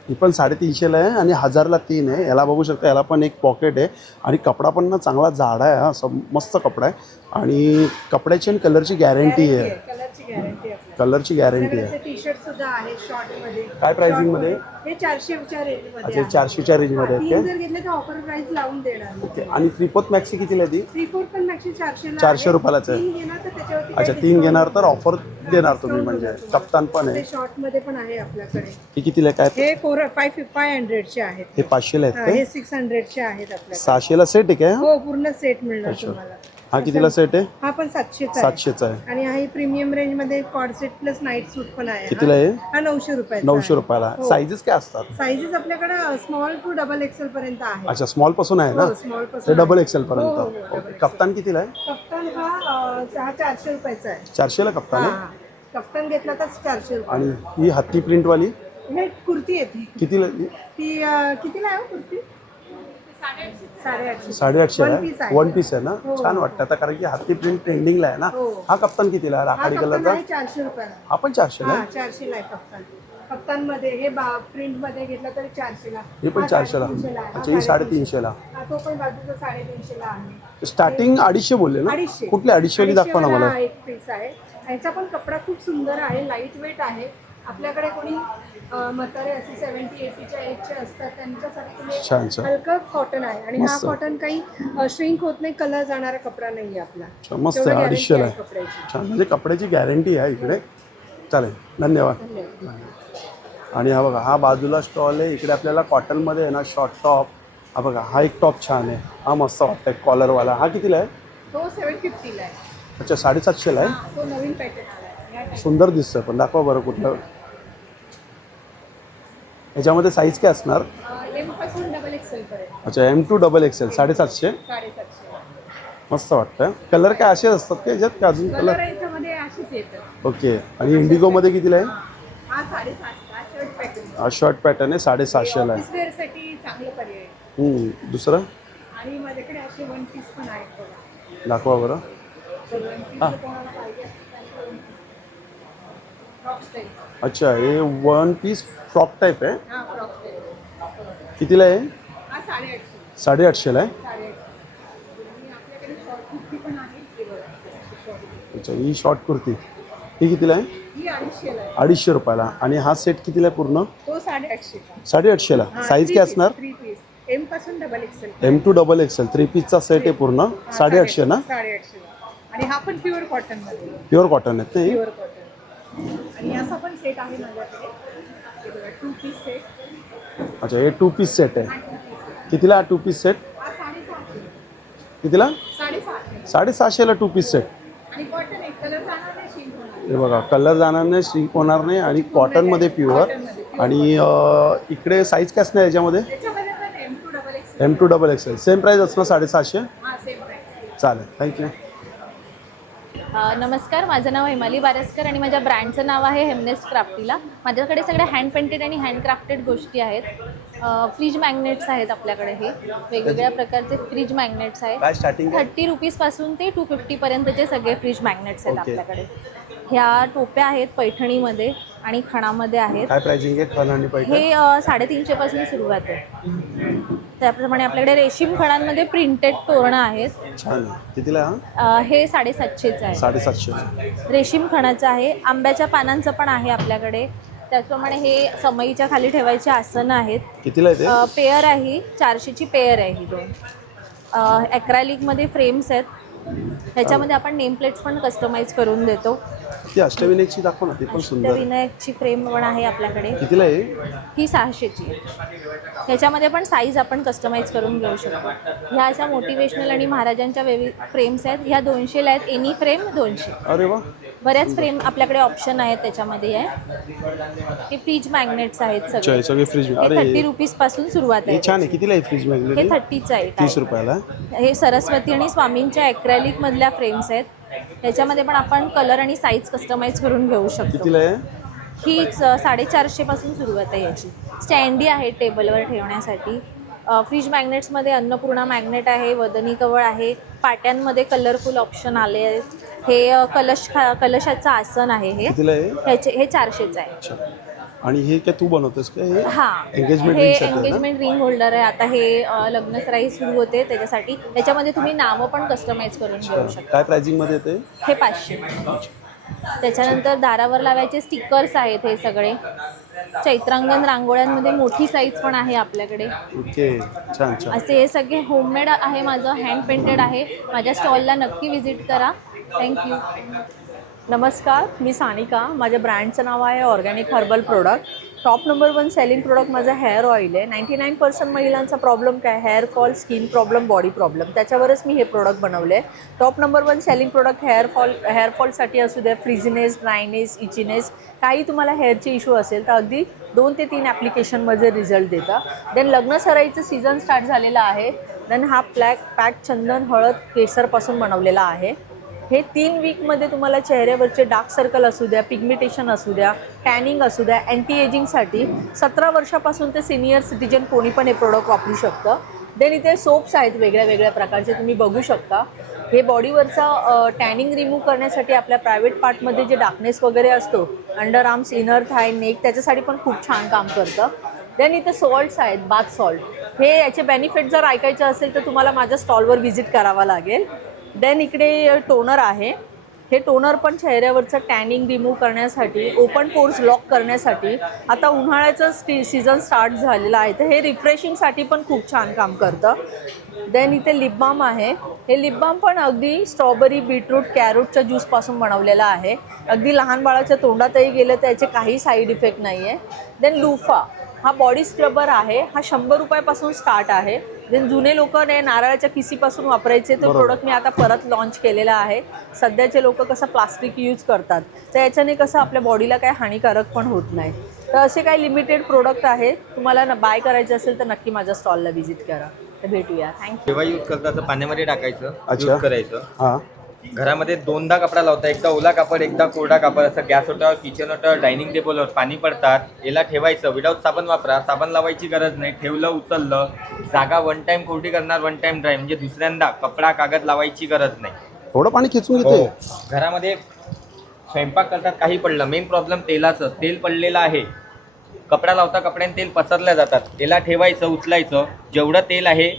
ही पण 350ला आहे आणि 1000ला 3 आहे. याला बघू शकता, याला पण एक पॉकेट आहे. आणि कपडा पण ना चांगला जाडा आहे हा. असं मस्त कपडा आहे. आणि कपड्याची आणि कलरची गॅरंटी आहे. कलरची गॅरंटी आहे. कलरची गॅरंटी आहे. टी शर्ट सुद्धा आहे शॉर्ट मध्ये. काय प्राइसिंग मध्ये? हे 400च्या रेंज मध्ये. अच्छा, 400च्या रेंजमध्ये आहेत तीन काय? जर घेतले तर ऑफर प्राइस लावून देणार. ओके. आणि 3/4 मॅक्सी कितीला आहे ती? 3/4 पण मॅक्सी 400 400 रुपयालाच आहे. 3 घेणार तर त्याच्यावरती अच्छा, 3 घेणार तर ऑफर देणार तुम्ही. म्हणजे कप्तान पण आहे. शॉर्ट मध्ये पण आहे आपल्याकडे. ही कितीला आहे काय? हे 500चे आहेत. हे 500ला आहेत हा, काय? हे 600चे आहेत आपल्याकडे. 600ला सेट आहे काय? हो, पूर्ण सेट मिळणार तुम्हाला. हा कितीला सेट आहे? हा पण 700चा आहे. 700चा आहे. आणि हा प्रीमियम रेंज मध्ये कॉर्ड सेट प्लस नाईट सूट पण आहे. कितीला आहे? हा 900 रुपयाचा. 900 रुपयाला. साईजेस काय असतात? साईजेस आपल्याकडे स्मॉल टू डबल एक्सेल पर्यंत आहे. अच्छा, स्मॉल पासून आहे ना? स्मॉल ते पासून डबल एक्सेल हो, पर्यंत. हो, ओके. कप्तान कितीला आहे? कफ्तान हा 400 रुपयाचा आहे. 400ला कप्तान आहे. हा, कफ्तान घेतला तर 400 रुपये. आणि ही हत्ती प्रिंटवाली हे कुर्ती येते. कितीला? ती कितीला आहे हो कुर्ती? 850. 850ला One piece आहे. आहे. 1 पीस आहे ना? हो. छान वाटतं आता, कारण की हत्ती प्रिंट ट्रेंडिंगला आहे ना. हो. हा कप्तान कितीला आहे? हा राखाडी कफ्तान कलरचा. आहे 400 रुपयाला. हा पण 400ला हा आहे. 400 ला आहे कफ्तान. कफ्तान मध्ये हे प्रिंट मध्ये घेतला तरी 400 ला. ही पण 400ला. अच्छा, ही 350ला. हा, तो पण बाजूचा 350 ला आहे. स्टार्टिंग 250 बोलले ना? 250. कुठले 250 दाखवा ना मला. हा एक पीस आहे. ह्याचा पण कपडा खूप सुंदर आहे, लाईट वेट आहे. आपल्याकडे कोणी म्हातारे असे 70-80च्या एजचे असतात त्यांच्यासाठी तुम्ही छान छान. हलकं कॉटन आहे. आणि हा मस्त. कॉटन काही श्रिंक होत नाही, कलर जाणारा कपडा नाही आपला. अच्छा, मस्त तेवढं आहे. guarantee 250ला आहे आहे. कपड्याची. छान, म्हणजे कपड्याची गॅरंटी आहे इकडे. चालेल, धन्यवाद. आणि हा बघा, हा बाजूला स्टॉल आहे. इकडे आपल्याला कॉटनमध्ये आहे ना शॉर्ट टॉप. हा बघा, हा एक टॉप छान आहे. हा मस्त वाटतं आहे कॉलरवाला. हा कितीला आहे? तो 750 ला आहे. अच्छा, 750ला आहे. हा, तो नवीन पॅटर्न आला आहे. सुंदर दिसतोय, पण दाखवा बरं कुठलं. याच्यामध्ये साईज काय असणार? M पासून डबल एक्सेल पर्यंत. अच्छा, M to XXL 750. 750. मस्त वाटतं. कलर काय असेच असतात का याच्यात, का अजून कलर कलर? याच्यामध्ये अशीच येतं. ओके. आणि इंडिगोमध्ये कितीला आहे? हा 750 शर्ट पॅटर्न. हा शर्ट पॅटर्न आहे, 750ला आहे. ऑफिस वेअर साठी चांगलं पर्याय आहे. दुसरं आणि माझ्याकडे असे वन पीस पण आहेत बघा. दाखवा बरं. तर वन पीस हा. कोणाला पाहिजे असेल तर फ्रॉक स्टाईल. अच्छा, हे 1 पीस फ्रॉक टाईप आहे. हा, फ्रॉक स्टाईल. कितीला आहे? हा 850. 850ला आहे. 850. आणि आपल्याकडे शॉर्ट कुर्ती पण आहे. हे बघा, शॉर्ट कुर्ती. अच्छा, ही शॉर्ट कुर्ती ही कितीला आहे? ही 250 ला आहे. 250 रुपयाला. आणि हा सेट कितीला आहे पूर्ण? तो 850 चा. 850ला. साईज काय असणार? 3 पीस. एम पासून double XL M to XXL 3 पीसचा सेट आहे पूर्ण 850 ना. 850 आणि हा पण प्युअर कॉटन मध्ये प्युअर कॉटन आहेत नाही. प्युअर कॉटन आणि असा पण सेट आहे माझ्याकडे 2 पीस सेट अच्छा हे 2 पीस सेट आहे. कितीला 2 पीस सेट? हा 750 कितीला? 750 750ला 2 पीस सेट. आणि कॉटन एक कलर जाणार नाही शिंक होणार. हे बघा कलर जाणार नाही, श्रिंक होणार नाही आणि कॉटनमध्ये प्युअर. आणि इकडे साईज काय असणार याच्यामध्ये? त्याच्यामध्ये पण M to XXL same price असणार 750. हा सेम प्राइस. चालेल थँक्यू. नमस्कार, माझं नाव हेमाली बारसकर आणि माझ्या ब्रँडचं नाव आहे हेमनेस्ट क्राफ्टीला. माझ्याकडे सगळ्या हँड पेंटेड आणि हँडक्राफ्टेड गोष्टी आहेत. फ्रीज मॅग्नेट्स आहेत आपल्याकडे. हे वेगवेगळ्या प्रकारचे फ्रीज मॅग्नेट्स आहेत. काय स्टार्टिंग आहे? 30 रुपीजपासून ते 250 पर्यंतचे सगळे फ्रीज मॅग्नेट्स आहेत ओके. आपल्याकडे. ह्या टोप्या आहेत पैठणीमध्ये आणि खणामध्ये आहेत. काय प्राइसिंग आहे खण आणि पैठण? हे 350 पासून सुरुवात आहे. त्याप्रमाणे आपल्याकडे रेशीम खणांमध्ये प्रिंटेड तोरणं आहेत. छान आहे. कितीला हा? हे 750चं आहे. 750. रेशीम खणाचं आहे. आंब्याच्या पानांचं पण आहे आपल्याकडे. त्याचप्रमाणे हे समईच्या खाली ठेवायचे आसनं आहेत. कितीला आहे ते? पेअर आहे, 400ची पेअर आहे ही 2. ॲक्रालिकमध्ये फ्रेम्स आहेत. ह्याच्यामध्ये आपण नेम प्लेट्स पण कस्टमाइज करून देतो. ती अष्टविनायकची दाखव ना, ती पण सुंदर आहे. विनायकची फ्रेम पण आहे आपल्याकडे. कितीला आहे? ही 600ची आहे. ह्याच्यामध्ये पण साईज आपण कस्टमाइज करून घेऊ शकतो. ह्या अशा मोटिवेशनल आणि महाराजांच्या फ्रेम्स आहेत. ह्या 200ला आहेत. Any frame 200. अरे वा. बऱ्याच फ्रेम आपल्याकडे ऑप्शन आहेत त्याच्यामध्ये आहे. हे फ्रीज मॅग्नेट्स आहेत अच्छा सगळे. हे सगळे फ्रीज. हे अरे 30 रुपीजपासून सुरुवात हे आहे. छान आहे. कितीला आहे फ्रीज हे मॅग्नेट? 30चं आहे. 30 रुपयाला. हे सरस्वती आणि स्वामींच्या ॲक्रेलिक मधल्या फ्रेम्स आहेत. ह्याच्यामध्ये पण आपण कलर आणि साईज कस्टमाइज करून घेऊ शकतो. कितीला आहे? ही 450 पासून सुरुवात आहे याची. स्टँडी आहे टेबलवर ठेवण्यासाठी. फ्रीज मॅग्नेट्समध्ये अन्नपूर्णा मॅग्नेट आहे, वदनी कवळ आहे. पाट्यांमध्ये कलरफुल ऑप्शन आले आहेत. हे कलशाचं आसन आहे. कितीला आहे? हे 400चं आहे. अच्छा. आणि हे काय तू बनवतेस का? हे हां, एंगेजमेंट हे रिंग साठी ना? एंगेजमेंट रिंग होल्डर आहे. आता हे लग्नसराई सुरू होते त्याच्यासाठी. त्याच्यामध्ये तुम्ही नावं पण कस्टमाइज करून घेऊ शकता. काय प्राइसिंग मध्ये येते? हे 500. त्याच्यानंतर दारावर लावायचे स्टिकर्स आहेत हे सगळे. चैत्रांगण रांगोळ्यांमध्ये मोठी साईज पण आहे आपल्याकडे. ओके छान छान. असे हे सगळे होममेड आहे, माझं हँड पेंटेड आहे. माझ्या स्टॉलला नक्की व्हिजिट करा. थँक्यू. नमस्कार, मी सानिका. माझ्या ब्रँडचं नाव आहे organic herbal product. Top number 1 selling product माझं हेअर ऑइल आहे. 99% महिलांचा प्रॉब्लेम काय? Hair fall, skin problem, body problem. त्याच्यावरच मी हे प्रोडक्ट बनवले. टॉप नंबर 1 सेलिंग प्रोडक्ट हेअरफॉलसाठी असू द्या, फ्रिझनेस, ड्रायनेस, इचिनेस, काही तुम्हाला हेअरचे इश्यू असेल तर अगदी 2 ते 3 ॲप्लिकेशनमध्ये रिझल्ट देतं. देन लग्नसराईचं सीझन स्टार्ट झालेलं आहे. देन हा पॅक चंदन, हळद, केसरपासून बनवलेला आहे. हे 3 वीकमध्ये तुम्हाला चेहऱ्यावरचे डार्क सर्कल असू द्या, पिगमेंटेशन असू द्या, टॅनिंग असू द्या, अँटी एजिंगसाठी 17 वर्षापासून ते सिनियर सिटीजन कोणी पण हे प्रोडक्ट वापरू शकतं. देन इथे सोप्स आहेत वेगळ्या वेगळ्या प्रकारचे, तुम्ही बघू शकता. हे बॉडीवरचा टॅनिंग रिमूव्ह करण्यासाठी, आपल्या प्रायव्हेट पार्टमध्ये जे डार्कनेस वगैरे असतो, अंडर आर्म्स, इनर थाय, नेक, त्याच्यासाठी पण खूप छान काम करतं. देन इथे सॉल्ट्स आहेत, बाथ सॉल्ट. हे याचे बेनिफिट जर ऐकायचे असेल तर तुम्हाला माझ्या स्टॉलवर व्हिजिट करावं लागेल. देन इकडे टोनर आहे. हे टोनर पण चेहऱ्यावरचं टॅनिंग रिमूव्ह करण्यासाठी, ओपन पोर्स लॉक करण्यासाठी. आता उन्हाळ्याचं सीझन स्टार्ट झालेलं आहे तर हे रिफ्रेशिंगसाठी पण खूप छान काम करतं. देन इथे लिप बाम आहे. हे लिप बाम पण अगदी स्ट्रॉबेरी, बीटरूट, कॅरोटच्या ज्यूसपासून बनवलेलं आहे. अगदी लहान बाळाच्या तोंडातही गेलं तर याचे काही साईड इफेक्ट नाही आहे. देन लुफा हा बॉडी स्क्रबर आहे. हा 100 रुपयापासून स्टार्ट आहे. देन जुने लोक नारळाच्या किसीपासून वापरायचे तो प्रोडक्ट मी आता परत लॉन्च केलेला आहे. सध्याचे लोक कसं प्लास्टिक यूज करतात तर याच्याने कसं आपल्या बॉडीला काही हानिकारक पण होत नाही. तर असे काही लिमिटेड प्रोडक्ट आहेत. तुम्हाला बाय करायचे असेल तर नक्की माझ्या स्टॉलला व्हिजिट करा. तर भेटूया. थँक्यू. जेव्हा यूज करता असं पाण्यामध्ये टाकायचं, अच्छा. यूज करायचं. हां घरामध्ये 2दा कपडा लावता, एकदा ओला कापड, एकदा कोरडा कापड. असं गॅस ओटावर, किचन ओटावर, डायनिंग टेबलवर पाणी पडतात, याला ठेवायचं. विदाऊट साबण वापरा, साबण लावायची गरज नाही. ठेवलं, उचललं, जागा 1 टाइम कोरडी करणार, 1 टाइम ड्राय, म्हणजे दुसऱ्यांदा कपडा कागद लावायची गरज नाही. थोडं पाणी खेचून घेते. घरामध्ये स्वयंपाक करतात, काही पडलं, मेन प्रॉब्लेम तेलाचं, तेल पडलेलं आहे. कपडा लावता, कपड्याने तेल पसरल्या जातात. याला ठेवायचं, उचलायचं. जेवढं तेल आहे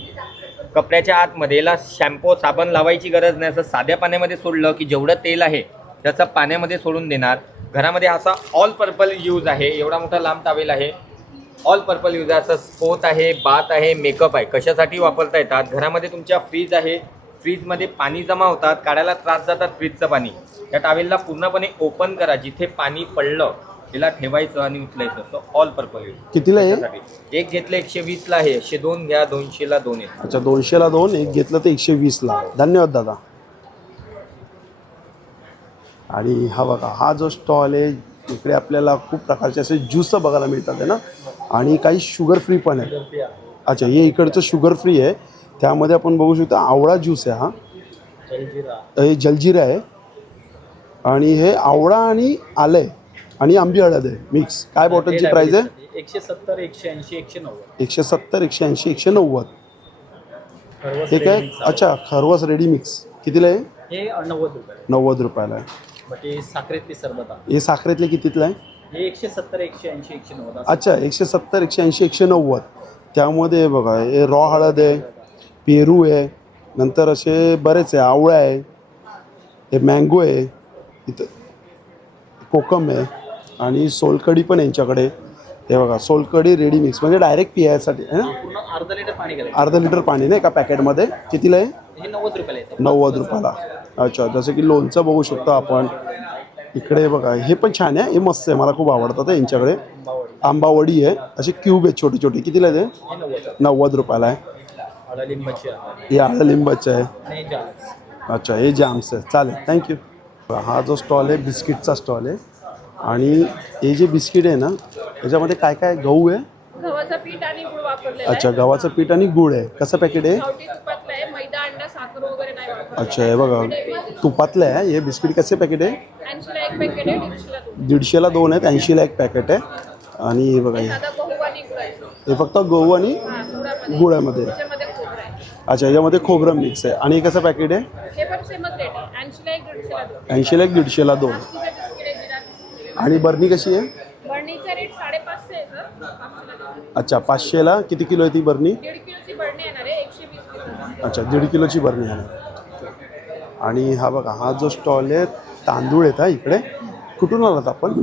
कपड्याच्या आतमध्ये, याला शॅम्पू, साबण लावायची गरज नाही. असं साध्या पाण्यामध्ये सोडलं की जेवढं तेल आहे त्याचं पाण्यामध्ये सोडून देणार. घरामध्ये असा ऑल पर्पल यूज आहे. एवढा मोठा लांब टावेल आहे. ऑल पर्पल यूज आहे. असं स्पोत आहे, बाथ आहे, मेकअप आहे, कशासाठी वापरता येतात. घरामध्ये तुमच्या फ्रीज आहे, फ्रीजमध्ये पाणी जमा होतात, काढायला त्रास जातात फ्रीजचं पाणी. त्या टावेलला पूर्णपणे ओपन करा, जिथे पाणी पडलं तिला ठेवायचं आणि उचलायचं. So all purple use. कितीला आहे? एक घेतलं 120 ला आहे, 102 घ्या 200 ला 2 आहेत. अच्छा 200ला 2, एक घेतलं तर 120ला. धन्यवाद दादा. आणि हा बघा हा जो स्टॉल आहे इकडे आपल्याला खूप प्रकारचे असे ज्यूस बघायला मिळतात आहे ना, आणि काही शुगर फ्री पण आहे. अच्छा हे इकडचं शुगर फ्री आहे, त्यामध्ये आपण बघू शकतो आवळा ज्यूस आहे. हा हे जलजिरा आहे आणि हे आवळा आणि आलं आहे आणि आंबी हळद आहे मिक्स. काय बॉटलची प्राइस आहे? 170, 180, 190. 170, 180, 190. हे काय? अच्छा खरवस रेडी मिक्स कितीला आहे? हे 90 रुपये. 90 रुपयाला आहे. हे साखरेतली सरबत आहे. हे साखरेतले कितीतलं आहे? हे 170, 180, 190. अच्छा 170, 180, 190. त्यामध्ये बघा हे रॉ हळद आहे, पेरू आहे, नंतर असे बरेच आहे, आवळा आहे, हे मँगो आहे, इथं कोकम आहे आणि सोलकढी पण यांच्याकडे. हे बघा सोलकढी रेडी मिक्स म्हणजे डायरेक्ट पियासाठी आहे ना. पूर्ण अर्धा लिटर पाणी घालायचं. अर्धा लिटर पाणी नाही एका पॅकेटमध्ये. कितीला आहे? हे 90 रुपयाला येतं. 90 रुपयाला. अच्छा जसं की लोणचं बघू शकतो आपण इकडे. बघा हे पण छान आहे, हे मस्त आहे, मला खूप आवडतं यांच्याकडे. आंबावडी आहे, असे क्यूब आहेत छोटे छोटे. कितीला आहे ते? 90 रुपयाला आहे. लिंबाची आहे हे आळं लिंबाचं आहे. आणि जाम्स. अच्छा हे जाम्स आहे. चालेल थँक्यू. हा जो स्टॉल आहे बिस्किटचा स्टॉल आहे आणि हे जे बिस्किट आहे ना याच्यामध्ये काय काय? गहू आहे, गव्हाचं पीठ आणि गुळ वापरलेलं अच्छा गव्हाचं पीठ आणि गुळ आहे. कसं पॅकेट आहे? गावठी तुपातलं आहे, मैदा अंडा साखर वगैरे नाही वापरत. अच्छा हे बघा तुपातलं आहे. हे बिस्किट कसे पॅकेट आहे? 80ला एक पॅकेट आहे, 150ला 2. 150ला 2 आहेत, 80ला एक पॅकेट आहे. आणि हे बघा साधा गहू आणि गुळ आहे. हे फक्त गहू आणि गुळामध्ये गुळामध्ये. त्याच्यामध्ये खोबरं आहे. अच्छा याच्यामध्ये खोबरं मिक्स आहे. आणि हे कसं पॅकेट आहे? हे पण सेमच रेट आहे, 80ला एक 150ला 2. 80ला एक 150ला 2. बिस्किट आहे, जिरा बिस्किट. आणि बर्नी कशी आहे? बरणीचा रेट 550 आहे सर. 500ला 2. अच्छा 500ला किती किलो आहे ती बर्नी? 1.5 किलोची बरणी येणार आहे, 120 किलो. अच्छा 1.5 किलोची बर्नी आहे. आणि हा बघा हा जो स्टॉल आहे तांदूळ आहेत. हा इकडे कुठून आलात आपण?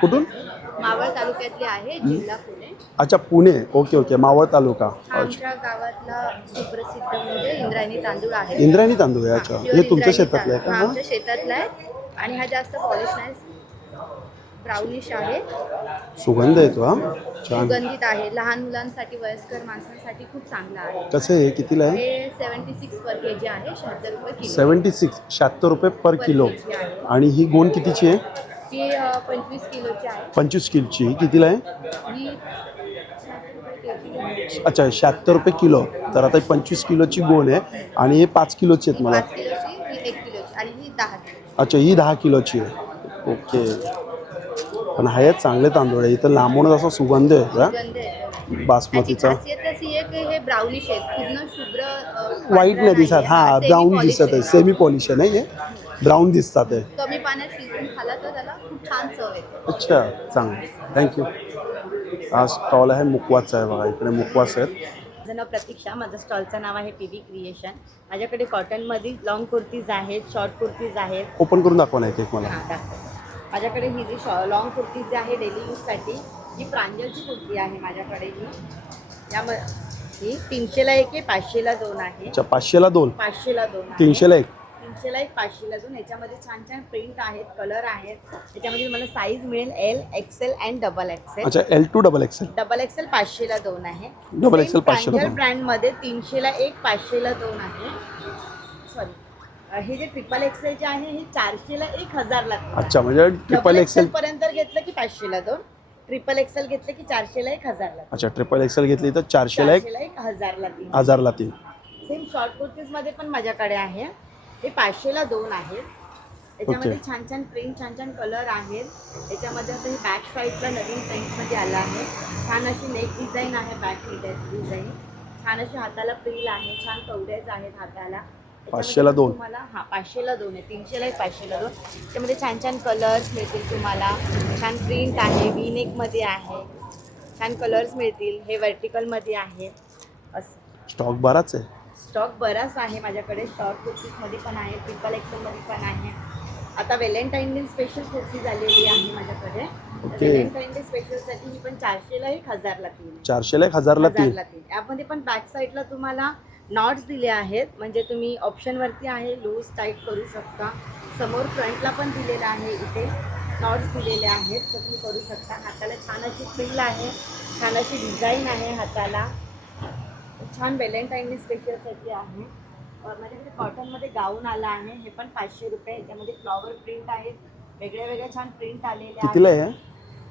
कुठून? मावळ तालुक्यातली आहे, जिल्हा पुणे. अच्छा पुणे. ओके ओके मावळ तालुका. आमच्या गावातला सुप्रसिद्ध म्हणजे इंद्रायणी तांदूळ आहे. इंद्रायणी तांदूळ आहे. अच्छा हे तुमच्या शेतातलं आहे का? आमच्या शेतातला आहे आणि हा जास्त पॉलिश नाही, ब्राउनिश आहे, सुगंध येतो. हा छान सुगंधित आहे. लहान मुलांसाठी, वयस्कर माणसांसाठी खूप चांगला आहे. कसं आहे? कितीला आहे? हे 76 पर केजी आहे, 76 रुपये किलो. 76 रुपये पर किलो. केजी आहे. आणि ही गोण कितीची आहे? ही 25 किलोची आहे. 25 किलोची. ही कितीला आहे? ही 60 रुपये केजी. अच्छा 76 रुपये किलो. तर आता 25 किलोची गोण आहे आणि हे 5 किलोची आहेत मला. 5 किलोची, ही 1 किलोची आणि ही 10 किलोची. अच्छा ही 10 किलोची आहे. ओके. पण हा चांगले तांदूळ आहे. इथं लांबूनच असा सुगंध आहे का सुगंध आहे. बासमतीचा? त्याची खासियत अशी आहे की हे ब्राउनिश आहेत, पूर्ण शुभ्र व्हाईट नाही दिसत. हा ब्राऊन दिसत आहे. सेमी पॉलिश आहे नाही, हे ब्राऊन दिसतात आहे. कमी पाण्यात शिजवून खाला तर त्याला खूप छान चव येते. अच्छा चांगलं थँक्यू. हा स्टॉल आहे मुकवासचा आहे. बघा इकडे मुकवास आहेत. माझं नाव प्रतीक्षा, माझं स्टॉलचं नाव आहे PV क्रिएशन. माझ्याकडे कॉटनमध्ये लॉंग कुर्तीज आहेत, शॉर्ट कुर्तीज आहेत. ओपन करून दाखवा नाही एक मला. हां दाखवते. माझ्याकडे ही जी लॉंग कुर्ती जी आहे डेली यूजसाठी, ही प्रांजलची कुर्ती आहे माझ्याकडे. ही 300ला 1 आहे, 500ला 2 आहे. अच्छा 500ला 2, 500ला 2 आहे. 300ला 1. 300ला 1, 500ला 2. याच्यामध्ये छान छान प्रिंट आहेत, कलर आहेत. याच्यामध्ये मला साईज मिळेल L, XL अँड XXL. अच्छा L to XXL. XXL 500ला 2 आहे. XXL 500ला 2. ब्रँडमध्ये 300ला 1, 500ला 2 आहे. सॉरी, हे जे XXL जे आहे हे 400ला 1, 1000ला 2. अच्छा म्हणजे XXL पर्यंत घेतलं की 500ला 2, XXL घेतलं की 400ला 1, 1000ला 2. अच्छा XXL घेतली तर 400ला 1, 1000ला 3. 1000ला 3. सेम शॉर्ट कुर्तीजमध्ये पण माझ्याकडे आहे. हे 500ला 2 आहेत. याच्यामध्ये छान छान प्रिंट, छान छान कलर आहेत. याच्यामध्ये आता हे बॅक साईडला नवीन प्रिंटमध्ये आलं आहे. छान अशी नेक डिझाईन आहे, बॅक डिझाईन. छान अशी हाताला फ्रिल आहे, छान कवड्याच आहेत हाताला. 500ला 2. तुम्हाला 500ला 2 आहे. 300ला 1, 500ला 2. त्याच्यामध्ये छान छान कलर्स मिळतील तुम्हाला. छान प्रिंट आहे, वी नेकमध्ये आहे. छान कलर्स मिळतील. हे व्हर्टिकलमध्ये आहे. असं स्टॉक बराच आहे. स्टॉक बराच आहे माझ्याकडे. शॉर्ट कुर्तीजमध्ये पण आहे, XXL मध्ये पण आहे. आता व्हॅलेंटाईन डे स्पेशल कुर्ती झालेली आहे माझ्याकडे. ओके. व्हॅलेंटाईन डे स्पेशलसाठी ही पण 400ला 1000ला 3. 400ला 1000ला 3. 1000ला 3. यामध्ये पण बॅक साईडला तुम्हाला नॉट्स दिले आहेत, म्हणजे तुम्ही ऑप्शनवरती आहे लूज टाईट करू शकता. समोर फ्रंटला पण दिलेलं आहे, इथे नॉट्स दिलेले आहेत, तर तुम्ही करू शकता. हाताला छान अशी फ्रिल आहे, छान अशी डिझाईन आहे हाताला. छान व्हॅलेंटाईन डे स्पेशलसाठी आहे. माझ्याकडे कॉटनमध्ये गाऊन आला आहे, हे पण 500 रुपये. याच्यामध्ये फ्लॉवर प्रिंट आहेत, वेगळ्या वेगळ्या छान प्रिंट आलेले कितीला आहे?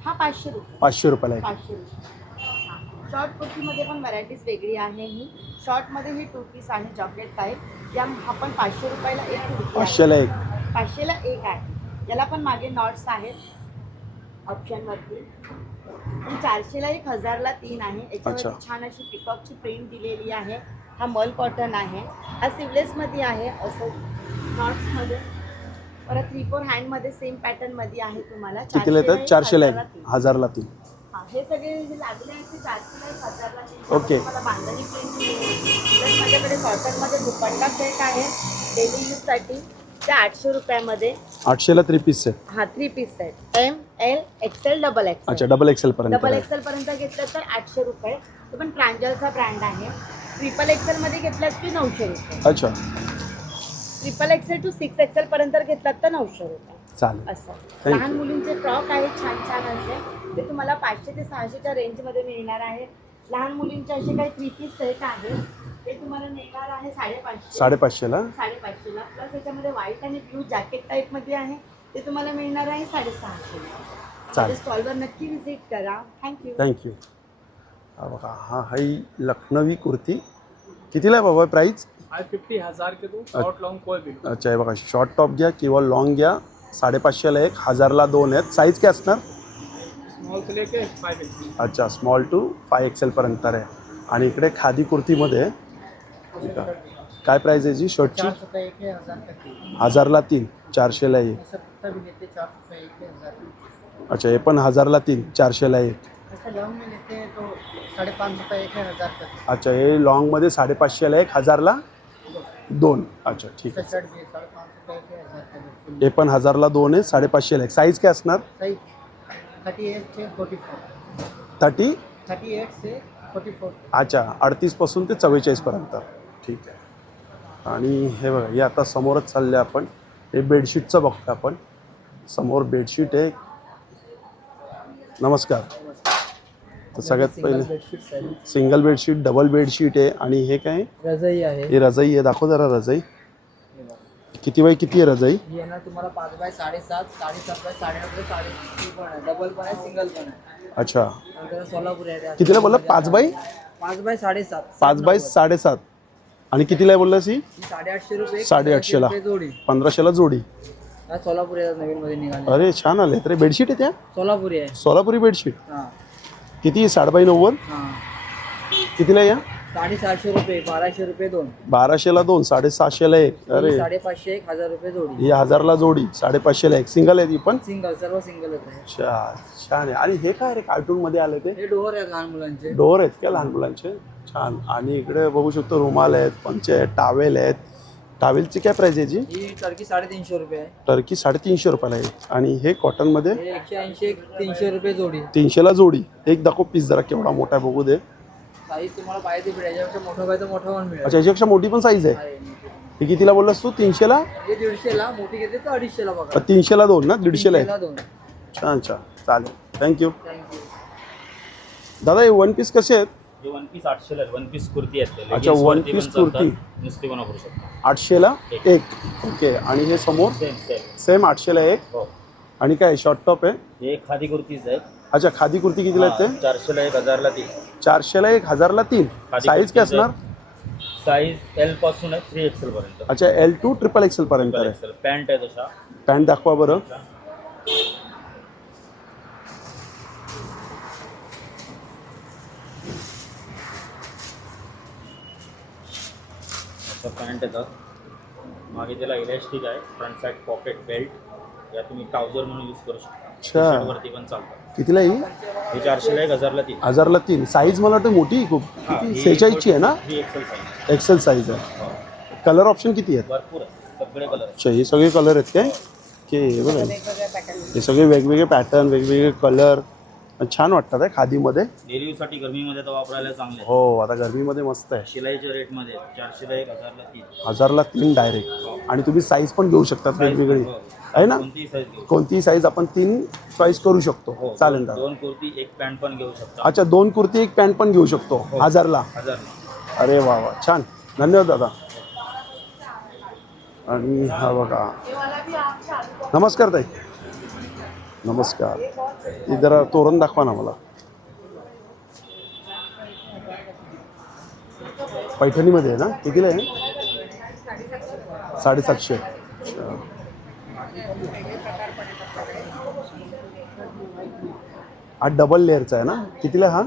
हा 500 रुपये. 500 रुपयाला आहे. 500 रुपये. हां, शॉर्ट कुर्तीमध्ये पण व्हरायटीज वेगळी आहे. ही शॉर्टमध्ये ही 2 पीस आहे जॉकेट टाईप. या हा पण 500 रुपयाला एक कुर्ती 500ला एक. 500ला एक आहे. याला पण मागे नॉट्स आहेत ऑप्शनवरती. पण 400ला 1000ला 3 आहे. याच्यावरती छान अशी पिकॉकची प्रिंट दिलेली आहे. हा मल कॉटन आहे. हा सिवलेसमध्ये आहे, असं नॉट्समध्ये. परत 3-4 हँडमध्ये सेम पॅटर्नमध्ये आहे. तुम्हाला कितीला येतात? 400ला 1000ला 3. हां, हे सगळे जे लागले आहेत ते 400ला 1000ला 3. ओके. मला बांधणी प्रिंट प्लस माझ्याकडे कॉटनमध्ये दुपट्टा सेट आहे डेली यूजसाठी. ते 800 रुपयामध्ये. 800ला 3 पीस सेट. हा 3 piece set M L XL double XL. अच्छा, डबल एक्सेल पर्यंत. डबल एक्सेल पर्यंत घेतलं तर 800 रुपये. तो पण प्रांजलचा ब्रँड आहे. ट्रिपल एक्सेल मध्ये घेतलात की 900 रुपये. अच्छा, ट्रिपल एक्सेल टू 6 एक्सेल पर्यंत घेतलात तर 900 रुपये. चालेल. असं लहान मुलींचे फ्रॉक आहेत छान छान असे, ते तुम्हाला 500 ते 600च्या रेंजमध्ये मिळणार आहे. लहान मुलींचे असे काही 3 पीस सेट आहे, ते तुम्हाला मिळणार आहे 550. 550ला. 550ला. प्लस याच्यामध्ये व्हाईट आणि ब्लू जॅकेट टाईपमध्ये आहे, ते तुम्हाला मिळणार आहे 650. चालेल. स्टॉलवर नक्की व्हिजिट करा. थँक्यू. थँक्यू. हा बघा, हा ही लखनवी कुर्ती. कितीला आहे बाबा प्राईस? 50,000 के दो, शॉर्ट लॉन्ग कोई भी. अच्छा, हे बघा, शॉर्ट टॉप घ्या किंवा लॉंग घ्या. 550ला 1, 1000ला 2 आहेत. साईज काय असणार? स्मॉल से लेके 5XL. अच्छा, स्मॉल टू 5XL पर्यंत आहे. आणि इकडे खादी कुर्तीमध्ये काय प्राईस आहे जी शर्टची? 400 रुपये 1000 तक की. 1000ला 3, 400ला 1. ऐसा कुर्ता भी लेते 400 रुपये 1000. अच्छा, हे पण 1000ला 3, 400ला 1. ऐसा लॉन्ग में लेते हैं तो 550 रुपये 1000 तक. अच्छा, हे लॉंगमध्ये 550ला 1, 1000ला 2. अच्छा, ठीक आहे. शर्ट भी 550 रुपये 1000 तक. हे पण 1000ला 2 आहे, 550ला 1. साईज काय असणार? साइज 38 से 44. 38 से 44. अच्छा, 38पासून ते 44 पर्यंत. ठीक आहे. आणि हे बघा, हे आता समोरच चालले आपण. हे बेडशीटचं बघतो आपण. समोर बेडशीट आहे. नमस्कार. तर सगळ्यात पहिले सिंगल बेडशीट, डबल बेडशीट आहे. आणि हे काय? रजाई आहे. हे रजाई आहे. दाखव जरा रजाई. किती बाय किती आहे रजाई? ही येणार तुम्हाला 5 बाय 7.5, 7.5 बाय 9.5, 3.5 पण आहे. डबल पण आहे, सिंगल पण आहे. अच्छा, नंतर सोलापूर आहे. कितीला बोलला? 5 बाय 7.5. 5 बाय 7.5. आणि कितीला बोललास ही? 850 रुपये. 850ला. जोडी. 1500ला जोडी. हा सोलापुरी आहे, नवीन मध्ये निघाले. अरे छान आले. तर बेडशीट आहे त्या सोलापुरी आहे. सोलापुरी बेडशीट. हां किती? 7x90. हां. कितीला या? 750 रुपये, 1200 रुपये 2. 1200ला 2, 750ला 1. अरे 550, 1000 रुपये जोडी. ही 1000ला जोडी, 550ला 1. सिंगल आहे ती पण? सिंगल, सर्व सिंगलच आहे. अच्छा, छान आहे. आणि हे काय रे कार्टून मध्ये आले ते? हे डोअर आहेत लहान मुलांचे. डोअर आहेत का लहान मुलांचे? छान. आणि इकडे बघू शकतो रुमाल आहेत, पंचे आहेत, टावेल आहेत. टावेलची काय प्राइस आहे जी? ही टर्की 350 रुपये आहे. टर्की 350 रुपयाला आहे. आणि हे कॉटनमध्ये? हे 180, 300 रुपये जोडी. 300ला जोडी. एक दाखव पीस जरा केवढा मोठा बघू दे. साईज तुम्हाला पाहिजे ते याच्यापेक्षा मोठं पाहिजे मोठा पण मिळेल. अच्छा, याच्यापेक्षा मोठी पण साईज आहे. हे कितीला बोललास तू? 300ला? हे 150ला, मोठी घेते तर 250ला बघा. 300ला 2 ना? 150ला 1. 2. छान छान, चालेल. थँक्यू. थँक्यू. दादा, हे 1 पीस कसे आहेत? हे 1 पीस 800ला 1 पीस कुर्ती आहेत. अच्छा, 1 पीस कुर्ती नुसती पण वापरू शकतो. 800ला 1. ओके. आणि हे समोर सेम 800ला 1. हो. आणि काय शॉर्ट टॉप आहे? हे खादी कुर्तीज आहेत. अच्छा, खादी कुर्ती कितीला आहेत ते? 400ला 1, 1000ला 3. 400ला 1, 1000ला 3. साईज काय असणार? साईज एल पासून आहे 3XL पर्यंत. अच्छा, L टू XXL पर्यंत आहे. पॅन्ट आहे तशा. पॅन्ट दाखवा बरं. पॅन्ट येतात. मागे त्याला इलास्टिक आहे. Front side pocket belt. या तुम्ही ट्राउझर म्हणून यूज करू शकता. अच्छा, वरती पण चालतं. कितीला ही? हे 400ला 1, 1000ला 3. 1000ला 3. साईज मला वाटतं मोठी आहे खूप. किती? 46ची आहे ना? ही XL साईज. एक्सेल साईज आहे. कलर ऑप्शन किती आहेत? भरपूर आहे, सगळे कलर. अच्छा, हे सगळे कलर आहेत काय? ओके बघा हे सगळे वेगवेगळे पॅटर्न वेगवेगळे कलर छान वाटतात आहे खादीमध्ये. डेली यूजसाठी गरमीमध्ये तर वापरायला चांगले आहे. हो आता गरमीमध्ये मस्त आहे. शिलाईच्या रेटमध्ये 400 ला 1, 1000 ला 3. 1000 ला 3 डायरेक्ट. आणि तुम्ही साईज पण घेऊ शकतात वेगवेगळी आहे ना. कोणतीही साईज घेऊ. कोणतीही साईज आपण 3 चॉईस करू शकतो. चालेल दादा. 2 कुर्ती 1 पॅन्ट पण घेऊ शकता. अच्छा 2 कुर्ती 1 पॅन्ट पण घेऊ शकतो 1000 ला. 1000. अरे वा वा छान धन्यवाद दादा. आणि हा बघा नमस्कार ताई. नमस्कार. इधर तोरण दाखवा ना मला. पैठणीमध्ये आहे ना. कितीला आहे? 750. हा डबल लेअरचा आहे ना. कितीला हा?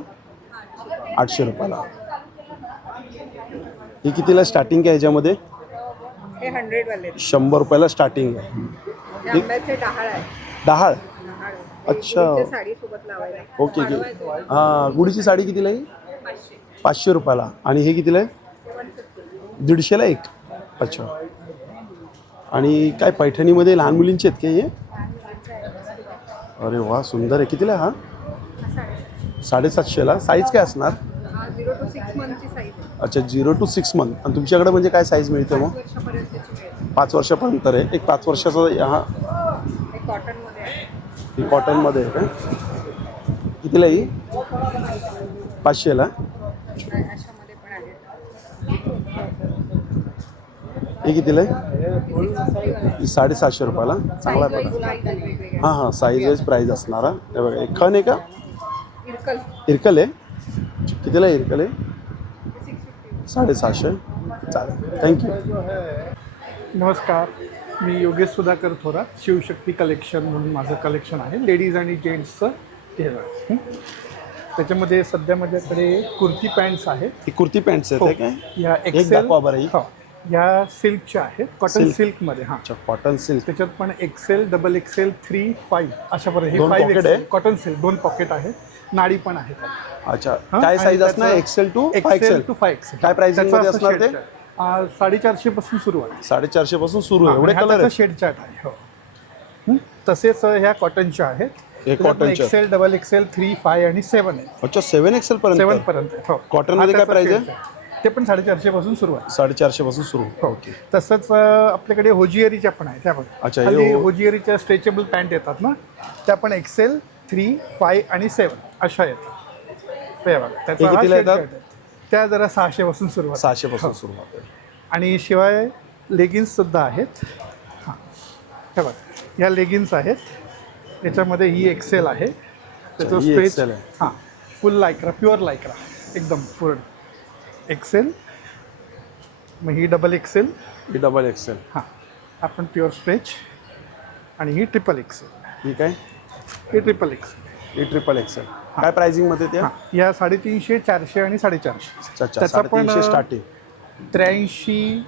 800 रुपयाला. ही कितीला स्टार्टिंग आहे ह्याच्यामध्ये? हे 100 वाले 100 रुपयाला स्टार्टिंग आहे. आंब्याचे डहाळ आहे. डहाळ. अच्छा साडी सोबत लावायला. Okay okay. हां गुढीची साडी कितीला आहे? 500 रुपयाला. आणि हे कितीला आहे? 150ला 1. अच्छा. आणि काय पैठणीमध्ये लहान मुलींचे आहेत का हे? अरे वा सुंदर आहे. कितीला आहे हा? 750ला. साईज काय असणार? 0 to 6 मंथची साईज आहे. अच्छा 0 to 6 मंथ. आणि तुमच्याकडे म्हणजे काय साईज मिळते मग? 5 वर्षापर्यंत आहे. एक 5 वर्षाचा हा कॉटनमध्ये आहे. ही कॉटनमध्ये आहे का? कितीला ही? 500ला. अशामध्ये पण आहे. हे कितीला आहे? 750 रुपयाला. चांगला आहे. हां हां साईज वाईज प्राईज असणार. हे बघा एक खण आहे का? इरकल आहे. कितीला आहे इरकल आहे? 750. चालेल थँक्यू. नमस्कार. मी योगेश सुधाकर थोरात. शिवशक्ती कलेक्शन म्हणून माझं कलेक्शन आहे. लेडीज आणि जेंट्सचं टेलर. त्याच्यामध्ये सध्या माझ्याकडे कुर्ती पॅन्ट्स आहेत. ही कुर्ती पॅन्ट्स आहेत काय? या एक एक्सेल दाखवा बरं ही. या सिल्कच्या आहेत. कॉटन सिल्कमध्ये. हां अच्छा कॉटन सिल्क. त्याच्यात पण एक्सेल, डबल एक्सेल, 3, 5 अशापर्यंत. हे 2 5 pocket आहे? Cotton silk. 2 पॉकेट आहेत. नाडी पण आहे. अच्छा काय साईज असणार? XL to 5 XL to 5 XL. काय प्राइसिंग मध्ये असणार ते? 450 पासून सुरू आहे. 450 पासून सुरू आहे. एवढे कलर आहेत? शेड चार्ट आहे. हो. तसेच ह्या कॉटनच्या आहेत. हे कॉटनच्या. एक्सेल, डबल एक्सेल, 3, 5 आणि 7 आहे. अच्छा 7 एक्सेल पर्यंत. 7 पर्यंत. हो. कॉटन मध्ये काय प्राइस आहे? ते पण 450 पासून सुरू आहे. 450 पासून सुरू. ओके. तसंच आपल्याकडे होजियरीच्या पण आहेत. त्या पण अच्छा खाली होजियरीच्या स्ट्रेचेबल पॅन्ट येतात ना. त्या पण एक्सेल, 3, 5 आणि 7 अशा येतात. ते बघा त्याचा कितीला येतात? त्या जरा 600 पासून सुरू आहे. 600 पासून सुरू होते. आणि शिवाय लेगिन्ससुद्धा आहेत. हां हे बघा या लेगिन्स आहेत. त्याच्यामध्ये ही एक्सेल आहे. त्याचं स्ट्रेच हां फुल लायक्रा, प्युअर लायक्रा एकदम पूर्ण. एक्सेल. मग ही डबल एक्सेल. ही डबल एक्सेल. हां आपण प्युअर स्ट्रेच. आणि ही ट्रिपल एक्सेल. ही काय? ही ट्रिपल एक्सेल. ही ट्रिपल एक्सेल. काय प्राइसिंग मध्ये ते? या 350, 400 आणि 450. त्याचा पण स्टार्टिंग. 83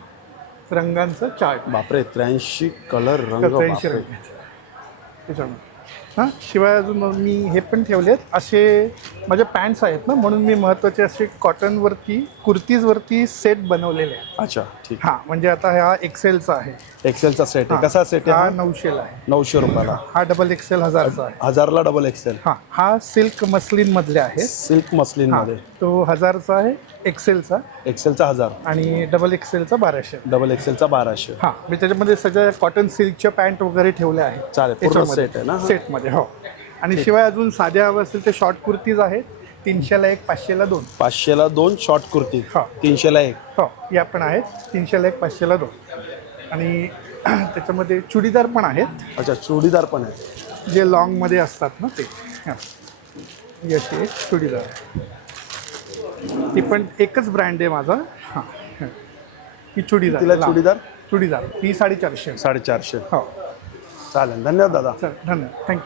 रंगांचं चार्ट. बापरे 83 कलर रंग. 83 रंग त्याच्यामध्ये. हां शिवाय अजून मी हे पण ठेवलेत असे माझे पॅन्ट्स आहेत ना. म्हणून मी महत्त्वाचे असे कॉटनवरती कुर्तीजवरती सेट बनवलेले आहेत. अच्छा ठीक. हां म्हणजे आता हा एक्सेलचा आहे. एक्सेलचा सेट आहे. कसा सेट आहे? हा 900ला आहे. 900 रुपयाला. हा डबल एक्सेल 1000चा आहे. 1000ला डबल एक्सेल. हां हा सिल्क मस्लिन मधले आहे. सिल्क मस्लिन मध्ये. तो 1000चा आहे एक्सेलचा. एक्सेलचा 1000 आणि डबल एक्सेलचा 1200. डबल एक्सेलचा 1200. हां मी त्याच्यामध्ये सगळ्या कॉटन सिल्कच्या पॅन्ट वगैरे ठेवल्या आहेत. चालेल पूर्ण सेट आहे ना. सेटमध्ये. हो. आणि शिवाय अजून साध्या हवं असेल ते शॉर्ट कुर्तीज आहेत. 300ला 1, 500ला 2. 500ला 2 शॉर्ट कुर्ती. 300ला 1. हो या पण आहेत. 300ला 1, 500ला 2. आणि त्याच्यामध्ये चुडीदार पण आहेत. अच्छा चुडीदार पण आहेत. जे लॉंगमध्ये असतात ना ते. याची एक चुडीदार आहे. ती पण एकच ब्रँड आहे माझा. हां ही चुडीदार. तिला चुडीदार. चुडीदार ही 450. 450. हो चालेल धन्यवाद दादा. चल धन्यवाद. थँक्यू.